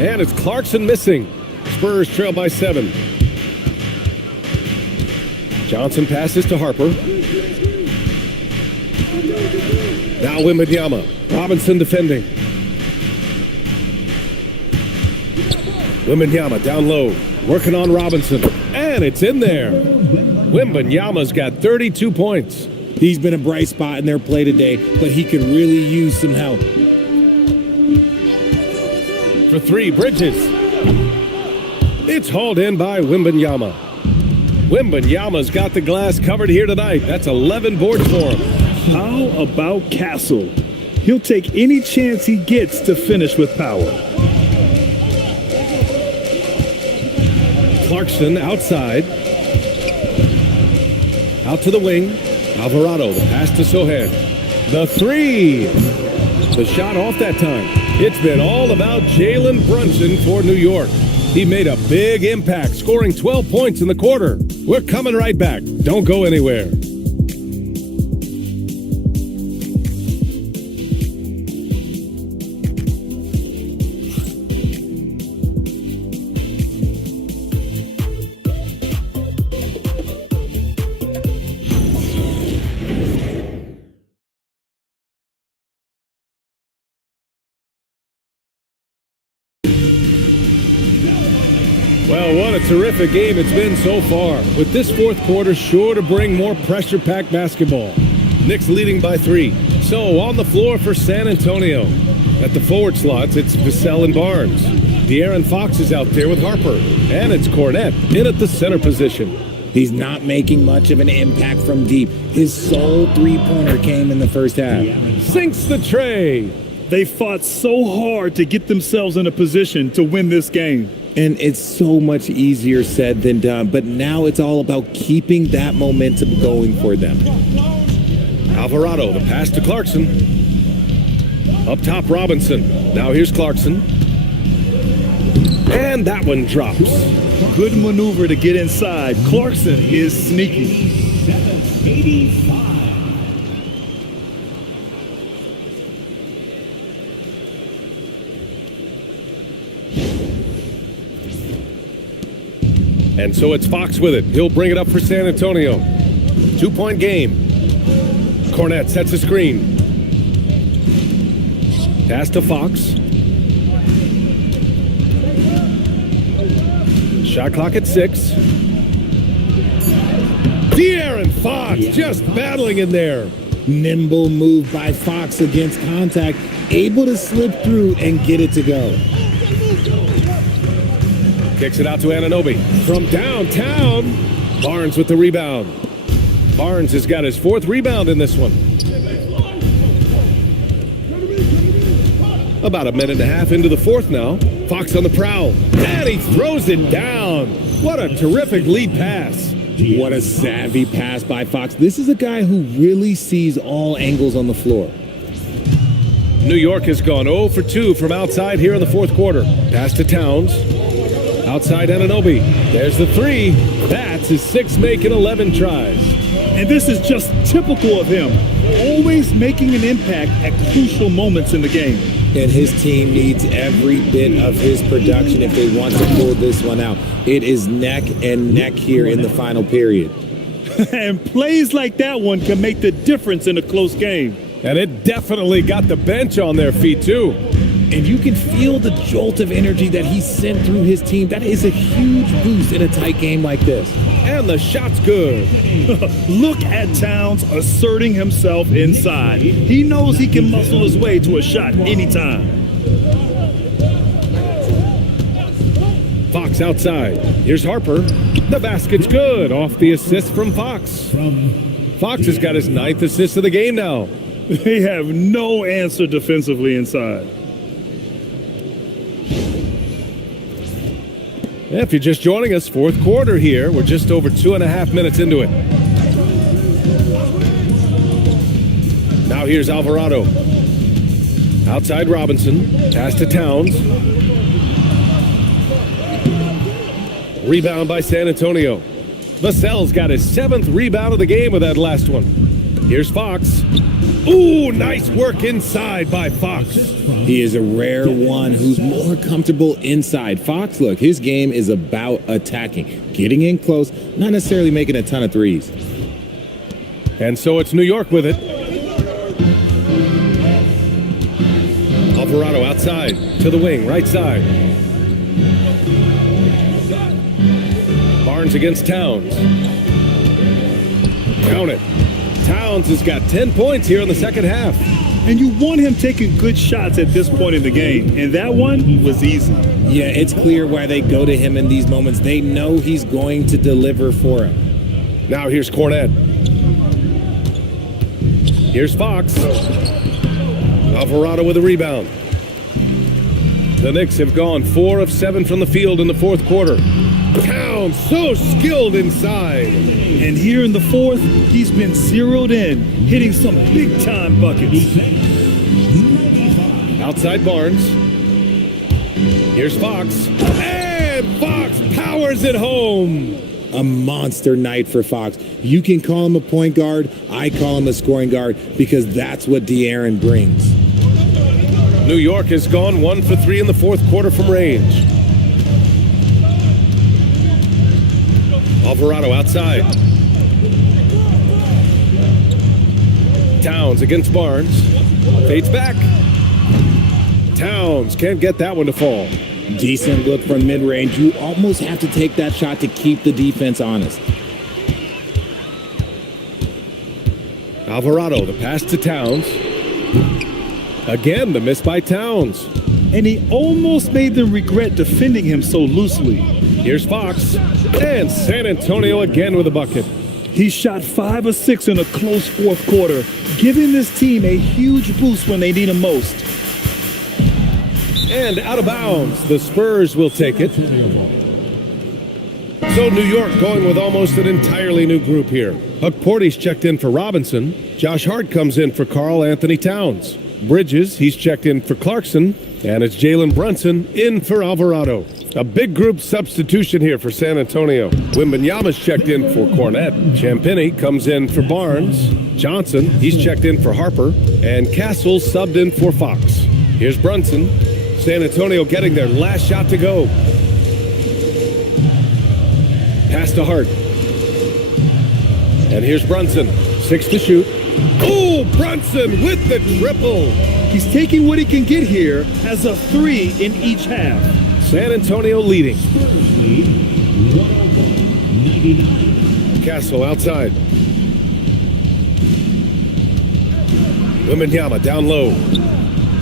And it's Clarkson missing. Spurs trail by 7. Johnson passes to Harper. Now Wembanyama. Robinson defending. Wembanyama down low. Working on Robinson. And it's in there. Wembanyama's got 32 points. He's been a bright spot in their play today, but he could really use some help. For 3, Bridges. It's hauled in by Wembanyama. Wembanyama's got the glass covered here tonight. That's 11 boards for him. How about Castle? He'll take any chance he gets to finish with power. Clarkson outside. Out to the wing. Alvarado, the pass to Sohan. The 3. The shot off that time. It's been all about Jalen Brunson for New York. He made a big impact, scoring 12 points in the quarter. We're coming right back. Don't go anywhere. terrific game it's been so far, with this fourth quarter sure to bring more pressure-packed basketball. Knicks leading by 3. So on the floor for San Antonio. At the forward slots, it's Vassell and Barnes. De'Aaron Fox is out there with Harper. And it's Cornette in at the center position. He's not making much of an impact from deep. His sole three-pointer came in the first half. Sinks the tray. They fought so hard to get themselves in a position to win this game. And it's so much easier said than done, but now it's all about keeping that momentum going for them. Alvarado, the pass to Clarkson. Up top, Robinson. Now here's Clarkson. And that one drops. Good maneuver to get inside. Clarkson is sneaky. 87-85. And so it's Fox with it. He'll bring it up for San Antonio. 2-point game. Cornette sets a screen. Pass to Fox. Shot clock at 6. De'Aaron Fox just battling in there. Nimble move by Fox against contact, able to slip through and get it to go. Kicks it out to Anunoby. From downtown, Barnes with the rebound. Barnes has got his 4th rebound in this one. About a minute and a half into the 4th now. Fox on the prowl. And he throws it down. What a terrific lead pass. What a savvy pass by Fox. This is a guy who really sees all angles on the floor. New York has gone 0 for 2 from outside here in the 4th quarter. Pass to Towns. Outside Anunoby. There's the 3. That's his 6th make in 11 tries. And this is just typical of him. Always making an impact at crucial moments in the game. And his team needs every bit of his production if they want to pull this one out. It is neck and neck here in the final period. And plays like that one can make the difference in a close game. And it definitely got the bench on their feet, too. And you can feel the jolt of energy that he sent through his team. That is a huge boost in a tight game like this. And the shot's good. Look at Towns asserting himself inside. He knows he can muscle his way to a shot anytime. Fox outside. Here's Harper. The basket's good off the assist from Fox. Fox has got his 9th assist of the game now. They have no answer defensively inside. If you're just joining us, 4th quarter here. We're just over 2.5 minutes into it. Now here's Alvarado. Outside Robinson. Pass to Towns. Rebound by San Antonio. Vassell's got his 7th rebound of the game with that last one. Here's Fox. Ooh, nice work inside by Fox. He is a rare one who's more comfortable inside. Fox, look, his game is about attacking, getting in close, not necessarily making a ton of threes. And so it's New York with it. Alvarado outside to the wing, right side. Barnes against Towns. Count it. Towns has got 10 points here in the second half. And you want him taking good shots at this point in the game. And that one was easy. Yeah, it's clear why they go to him in these moments. They know he's going to deliver for them. Now here's Cornette. Here's Fox. Alvarado with a rebound. The Knicks have gone 4 of 7 from the field in the 4th quarter. Towns so skilled inside. And here in the 4th, he's been zeroed in, hitting some big-time buckets. Outside Barnes. Here's Fox. And Fox powers it home. A monster night for Fox. You can call him a point guard. I call him a scoring guard because that's what De'Aaron brings. New York has gone 1 for 3 in the 4th quarter from range. Alvarado outside. Towns against Barnes. Fades back. Towns can't get that one to fall. Decent look from mid-range. You almost have to take that shot to keep the defense honest. Alvarado, the pass to Towns. Again, the miss by Towns. And he almost made them regret defending him so loosely. Here's Fox. And San Antonio again with a bucket. He shot 5 of 6 in a close fourth quarter, giving this team a huge boost when they need him most. And out of bounds, the Spurs will take it. So New York going with almost an entirely new group here. Huck Porty's checked in for Robinson. Josh Hart comes in for Karl Anthony Towns. Bridges, he's checked in for Clarkson. And it's Jalen Brunson in for Alvarado. A big group substitution here for San Antonio. Wembanyama's checked in for Cornette. Champagnie comes in for Barnes. Johnson, he's checked in for Harper. And Castle subbed in for Fox. Here's Brunson. San Antonio getting their last shot to go. Pass to Hart. And here's Brunson. 6 to shoot. Oh, Brunson with the triple. He's taking what he can get here as a 3 in each half. San Antonio leading. Castle outside. Wembanyama down low.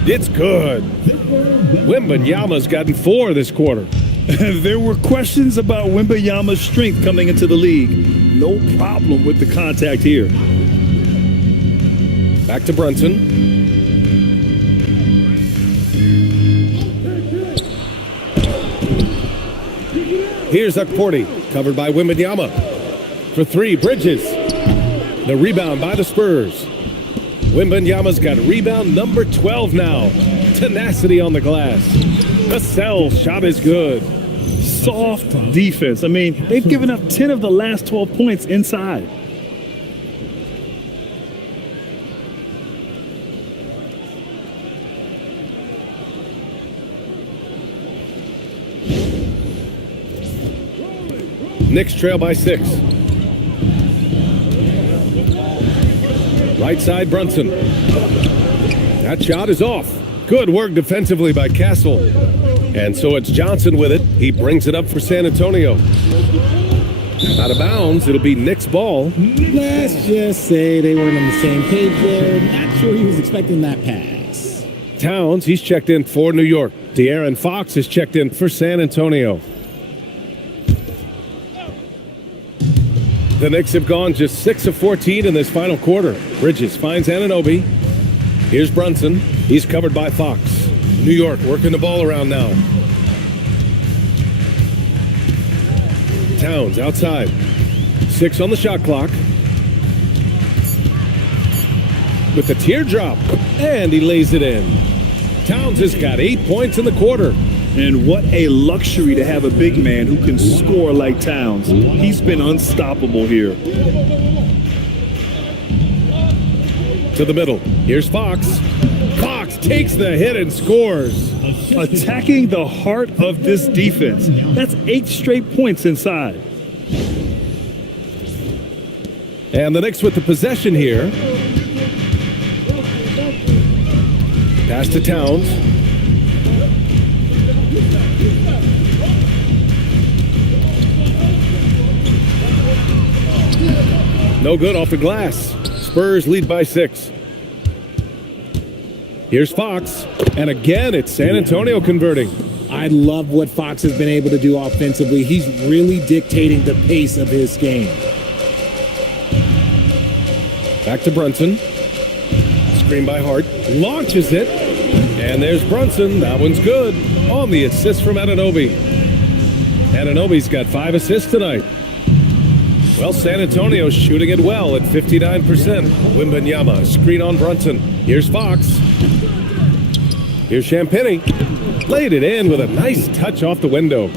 It's good. Wembanyama's gotten 4 this quarter. There were questions about Wembanyama's strength coming into the league. No problem with the contact here. Back to Brunson. Here's Porty, covered by Wembanyama. For 3, Bridges. The rebound by the Spurs. Wembanyama's got rebound number 12 now. Tenacity on the glass. The Sell shot is good. Soft defense. I mean, they've given up 10 of the last 12 points inside. Knicks trail by 6. Right side, Brunson. That shot is off. Good work defensively by Castle. And so it's Johnson with it. He brings it up for San Antonio. Out of bounds, it'll be Knicks ball. Let's just say they weren't on the same page there. Not sure he was expecting that pass. Towns, he's checked in for New York. De'Aaron Fox is checked in for San Antonio. The Knicks have gone just 6 of 14 in this final quarter. Bridges finds Anunoby. Here's Brunson. He's covered by Fox. New York working the ball around now. Towns outside. 6 on the shot clock. With the teardrop. And he lays it in. Towns has got 8 points in the quarter. And what a luxury to have a big man who can score like Towns. He's been unstoppable here. To the middle. Here's Fox. Fox takes the hit and scores. Attacking the heart of this defense. That's 8 straight points inside. And the Knicks with the possession here. Pass to Towns. No good off the glass. Spurs lead by 6. Here's Fox. And again, it's San Antonio converting. I love what Fox has been able to do offensively. He's really dictating the pace of his game. Back to Brunson. Screen by Hart. Launches it. And there's Brunson. That one's good. On the assist from Anunoby. Anunoby's got 5 assists tonight. Well, San Antonio's shooting it well at 59%. Wembanyama, screen on Brunson. Here's Fox. Here's Champagnie. Laid it in with a nice touch off the window.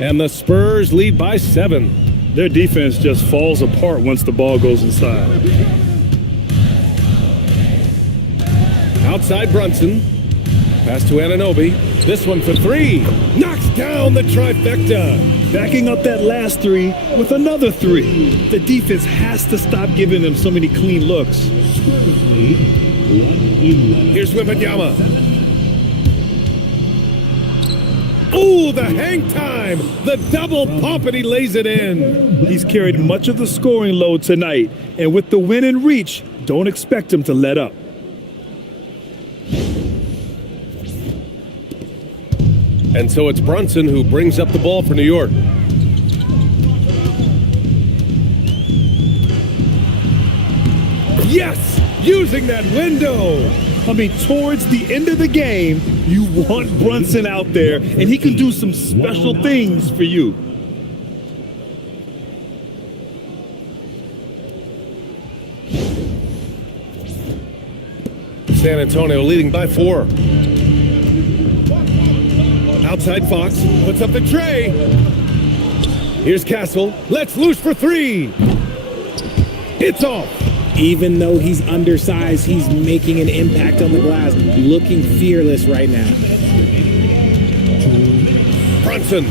And the Spurs lead by 7. Their defense just falls apart once the ball goes inside. Outside Brunson. Pass to Anunoby. This one for 3. Knocks down the trifecta. Backing up that last 3 with another 3. The defense has to stop giving them so many clean looks. Here's Wembanyama. Ooh, the hang time. The double pump, and he lays it in. He's carried much of the scoring load tonight, and with the win in reach, don't expect him to let up. And so it's Brunson who brings up the ball for New York. Yes, using that window. I mean, towards the end of the game, you want Brunson out there, and he can do some special things for you. San Antonio leading by 4. Outside Fox, puts up the tray. Here's Castle, lets loose for 3. It's off. Even though he's undersized, he's making an impact on the glass, looking fearless right now. Brunson,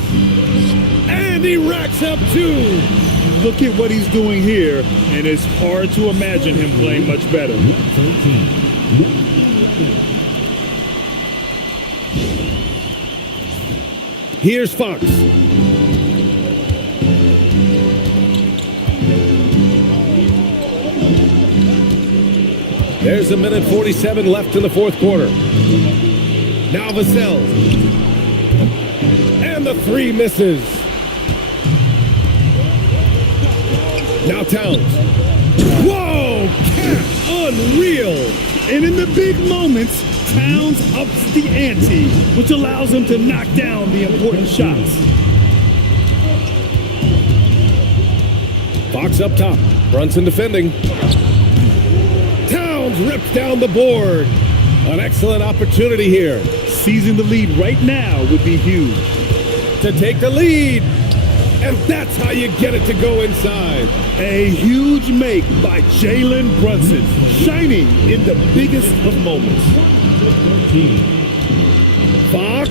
and he racks up 2. Look at what he's doing here, and it's hard to imagine him playing much better. Here's Fox. There's 1:47 left in the fourth quarter. Now Vassell. And the 3 misses. Now Towns. Whoa! Catch! Unreal! And in the big moments, Towns ups the ante, which allows him to knock down the important shots. Fox up top. Brunson defending. Towns rips down the board. An excellent opportunity here. Seizing the lead right now would be huge. To take the lead. And that's how you get it to go inside. A huge make by Jalen Brunson, shining in the biggest of moments. Fox,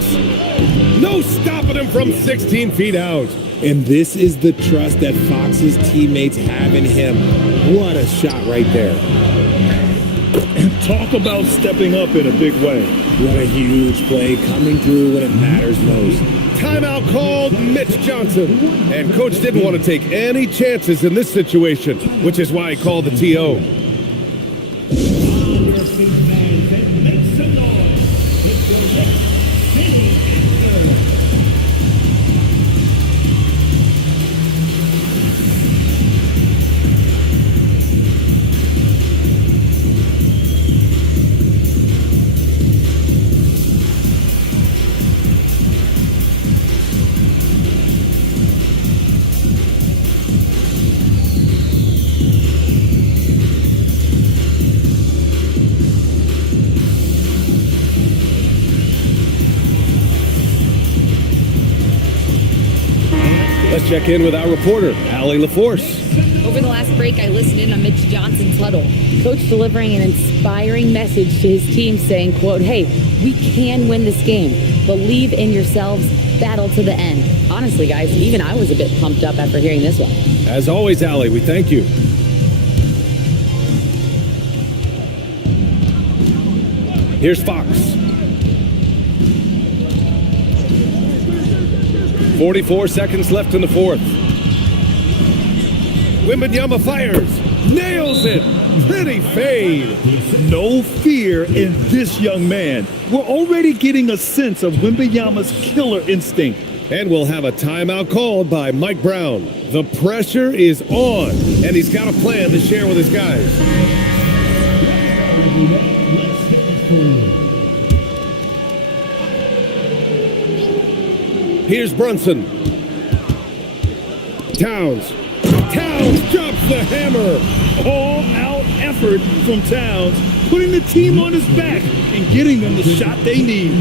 no stopping him from 16 feet out. And this is the trust that Fox's teammates have in him. What a shot right there. Talk about stepping up in a big way. What a huge play, coming through when it matters most. Timeout called, Mitch Johnson. And coach didn't want to take any chances in this situation, which is why he called the TO. Let's check in with our reporter, Allie LaForce. Over the last break, I listened in on Mitch Johnson's huddle. Coach delivering an inspiring message to his team saying, quote, hey, we can win this game. Believe in yourselves. Battle to the end. Honestly, guys, even I was a bit pumped up after hearing this one. As always, Allie, we thank you. Here's Fox. 44 seconds left in the fourth. Wembanyama fires. Nails it. Pretty fade. No fear in this young man. We're already getting a sense of Wembanyama's killer instinct. And we'll have a timeout called by Mike Brown. The pressure is on, and he's got a plan to share with his guys. Here's Brunson. Towns. Towns drops the hammer. All-out effort from Towns, putting the team on his back and getting them the shot they need.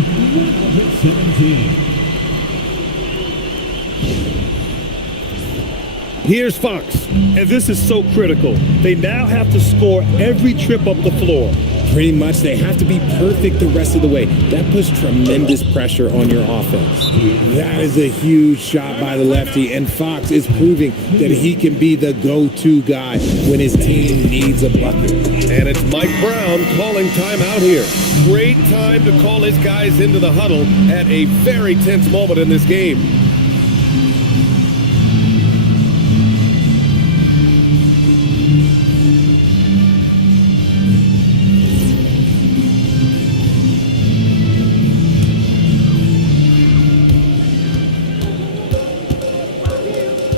Here's Fox. And this is so critical. They now have to score every trip up the floor. Pretty much, they have to be perfect the rest of the way. That puts tremendous pressure on your offense. That is a huge shot by the lefty, and Fox is proving that he can be the go-to guy when his team needs a bucket. And it's Mike Brown calling timeout here. Great time to call his guys into the huddle at a very tense moment in this game.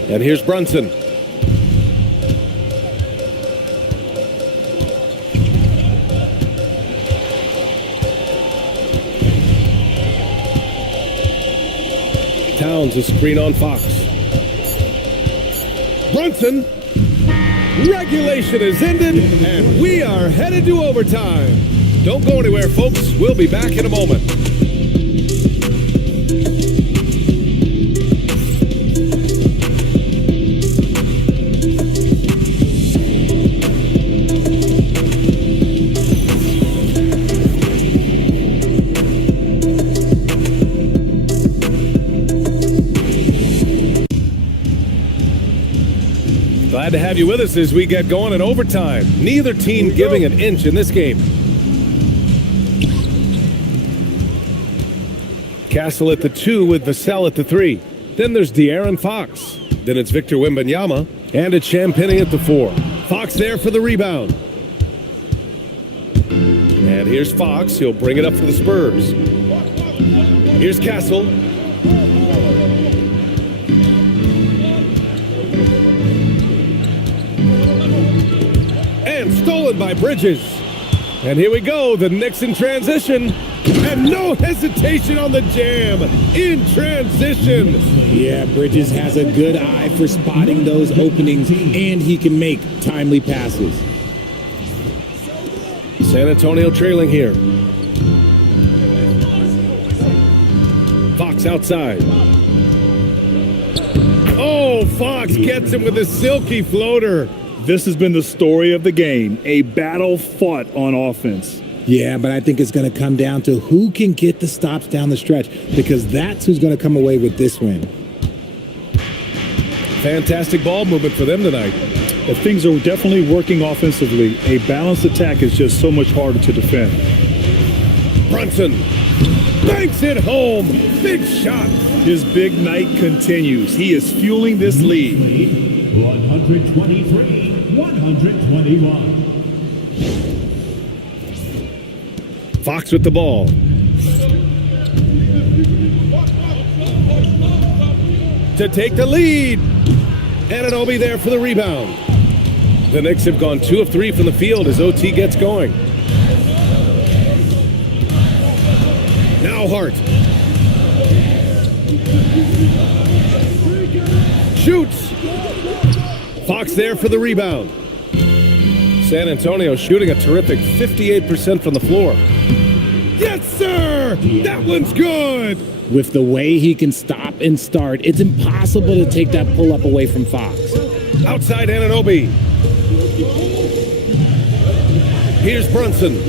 And here's Brunson. Towns a screen on Fox. Brunson. Regulation is ended, and we are headed to overtime. Don't go anywhere, folks. We'll be back in a moment. Glad to have you with us as we get going in overtime. Neither team giving an inch in this game. Castle at the 2 with Vassell at the 3. Then there's De'Aaron Fox. Then it's Victor Wembanyama. And it's Champagnie at the 4. Fox there for the rebound. And here's Fox. He'll bring it up for the Spurs. Here's Castle. And stolen by Bridges. And here we go, the Knicks in transition. And no hesitation on the jam in transition. Yeah, Bridges has a good eye for spotting those openings, and he can make timely passes. San Antonio trailing here. Fox outside. Oh, Fox gets him with a silky floater. This has been the story of the game, a battle fought on offense. Yeah, but I think it's going to come down to who can get the stops down the stretch, because that's who's going to come away with this win. Fantastic ball movement for them tonight. But things are definitely working offensively. A balanced attack is just so much harder to defend. Brunson banks it home. Big shot. His big night continues. He is fueling this lead. 123-121. Fox with the ball. To take the lead. Anunoby there for the rebound. The Knicks have gone 2 of 3 from the field as OT gets going. Now Hart. Shoots. Fox there for the rebound. San Antonio shooting a terrific 58% from the floor. Yes, sir! That one's good! With the way he can stop and start, it's impossible to take that pull-up away from Fox. Outside Anunoby. Here's Brunson.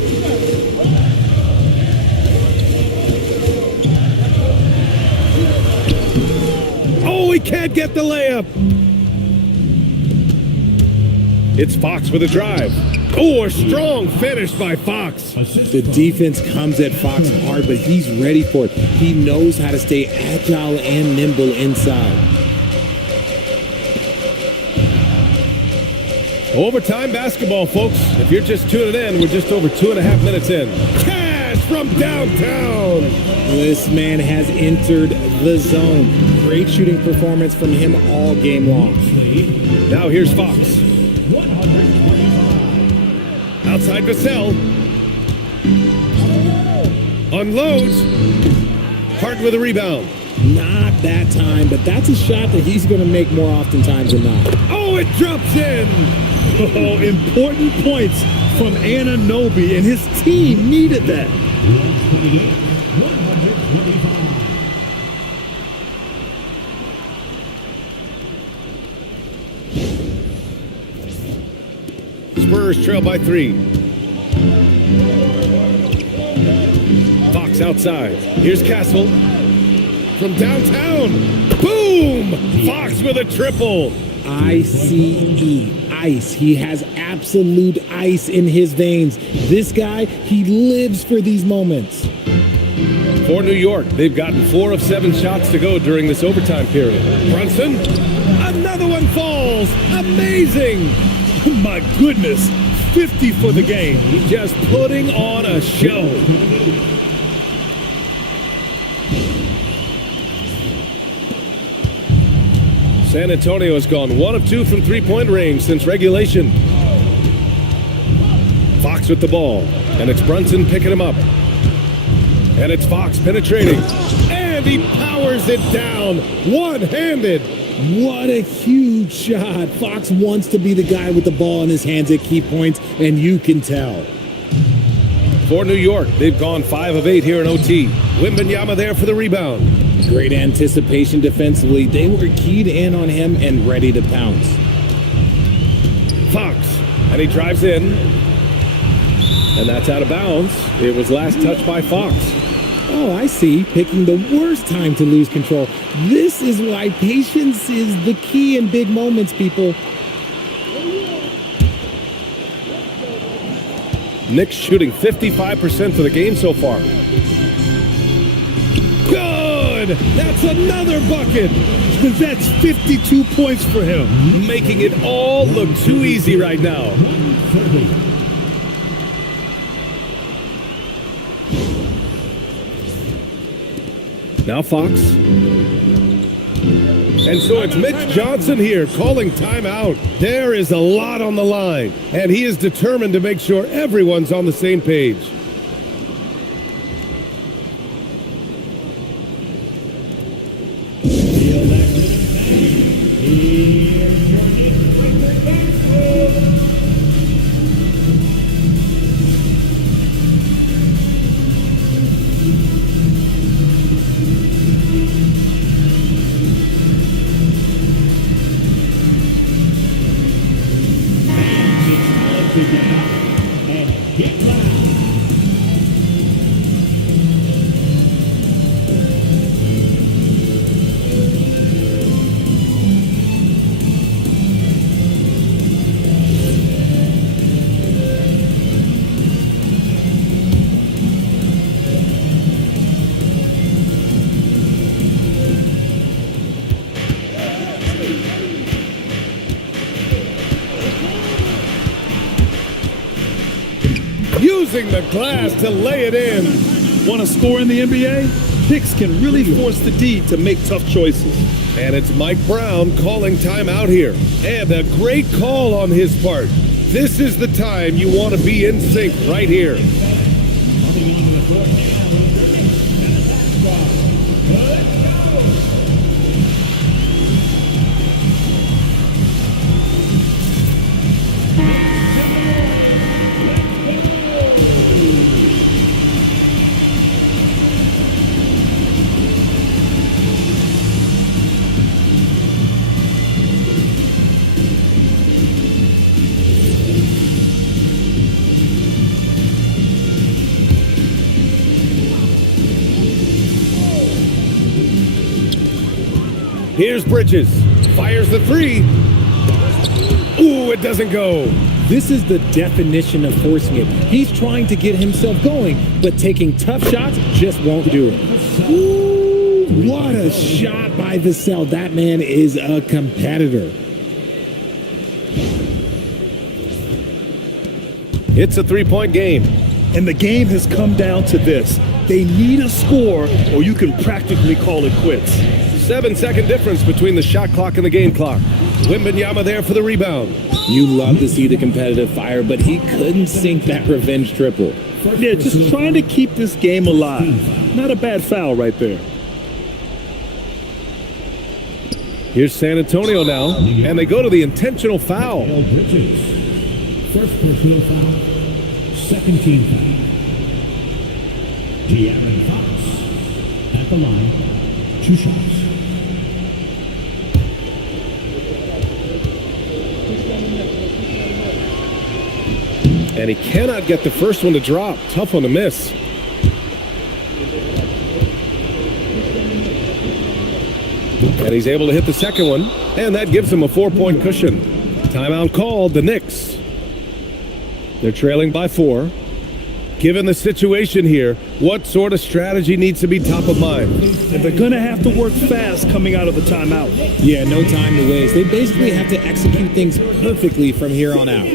Oh, he can't get the layup. It's Fox with a drive. Oh, a strong finish by Fox. The defense comes at Fox hard, but he's ready for it. He knows how to stay agile and nimble inside. Overtime basketball, folks. If you're just tuning in, we're just over 2.5 minutes in. Cash from downtown. This man has entered the zone. Great shooting performance from him all game long. Now here's Fox. Outside Vassell. Unloads. Hart with a rebound. Not that time, but that's a shot that he's going to make more oftentimes than not. Oh, it drops in. Oh, important points from Anunoby, and his team needed that. 128-125. Spurs trail by 3. Fox outside. Here's Castle. From downtown. Boom! Fox with a triple. ICE. Ice. He has absolute ice in his veins. This guy, he lives for these moments. For New York, they've gotten 4 of 7 shots to go during this overtime period. Brunson, another one falls. Amazing. Oh my goodness, 50 for the game. Just putting on a show. San Antonio has gone 1 of 2 from three-point range since regulation. Fox with the ball, and it's Brunson picking him up. And it's Fox penetrating, and he powers it down, one-handed. What a huge shot. Fox wants to be the guy with the ball in his hands at key points, and you can tell. For New York, they've gone 5 of 8 here in OT. Wembanyama there for the rebound. Great anticipation defensively. They were keyed in on him and ready to pounce. Fox, and he drives in. And that's out of bounds. It was last touched by Fox. Oh, I see. Picking the worst time to lose control. This is why patience is the key in big moments, people. Knicks shooting 55% for the game so far. Good! That's another bucket! That's 52 points for him. Making it all look too easy right now. Now Fox. And so it's Mitch Johnson here calling timeout. There is a lot on the line, and he is determined to make sure everyone's on the same page. Using the glass to lay it in. Want to score in the NBA? Picks can really force the D to make tough choices. And it's Mike Brown calling timeout here. And a great call on his part. This is the time you want to be in sync right here. Here's Bridges. Fires the three. Ooh, it doesn't go. This is the definition of forcing it. He's trying to get himself going, but taking tough shots just won't do it. Ooh, what a shot by Vassell. That man is a competitor. It's a three-point game. And the game has come down to this. They need a score, or you can practically call it quits. 7-second difference between the shot clock and the game clock. Wembanyama there for the rebound. You love to see the competitive fire, but he couldn't sink that revenge triple. Yeah, just trying to keep this game alive. Not a bad foul right there. Here's San Antonio now, and they go to the intentional foul. Bridges. First personal foul. Second team foul. De'Aaron Fox at the line. 2 shots. And he cannot get the first one to drop. Tough one to miss. And he's able to hit the second one, and that gives him a 4-point cushion. Timeout called, the Knicks. They're trailing by 4. Given the situation here, what sort of strategy needs to be top of mind? And they're going to have to work fast coming out of the timeout. Yeah, no time to waste. They basically have to execute things perfectly from here on out.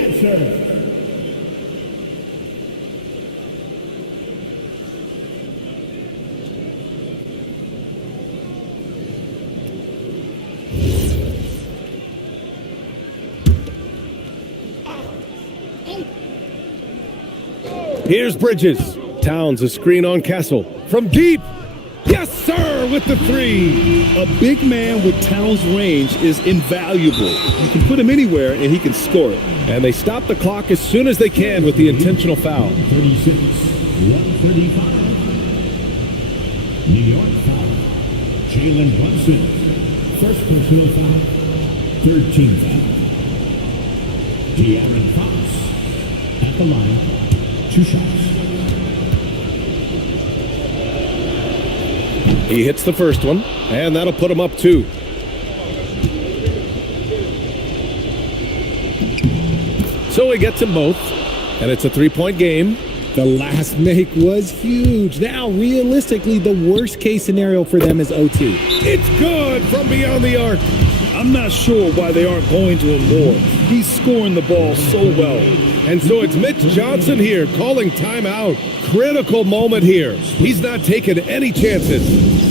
Here's Bridges. Towns a screen on Castle. From deep. Yes, sir, with the 3. A big man with Towns' range is invaluable. You can put him anywhere, and he can score it. And they stop the clock as soon as they can with the intentional foul. 36, 135. New York foul. Jalen Brunson. First personal foul. 13th foul. De'Aaron Fox. At the line. 2 shots. He hits the first one, and that'll put him up 2. So he gets them both, and it's a 3-point game. The last make was huge. Now, realistically, the worst case scenario for them is OT. It's good from beyond the arc. I'm not sure why they aren't going to him more. He's scoring the ball so well. And so it's Mitch Johnson here calling timeout. Critical moment here. He's not taking any chances.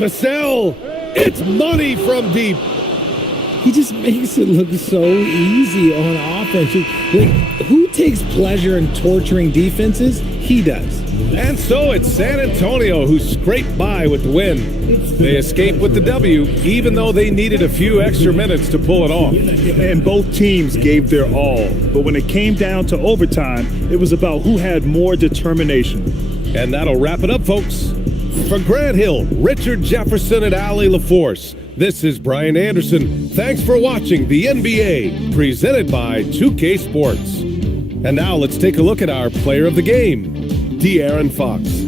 Vassell, it's money from deep. He just makes it look so easy on offense. Like, who takes pleasure in torturing defenses? He does. And so it's San Antonio who scraped by with the win. They escape with the W, even though they needed a few extra minutes to pull it off. And both teams gave their all. But when it came down to overtime, it was about who had more determination. And that'll wrap it up, folks. For Grant Hill, Richard Jefferson, and Allie LaForce, this is Brian Anderson. Thanks for watching the NBA, presented by 2K Sports. And now let's take a look at our player of the game, De'Aaron Fox.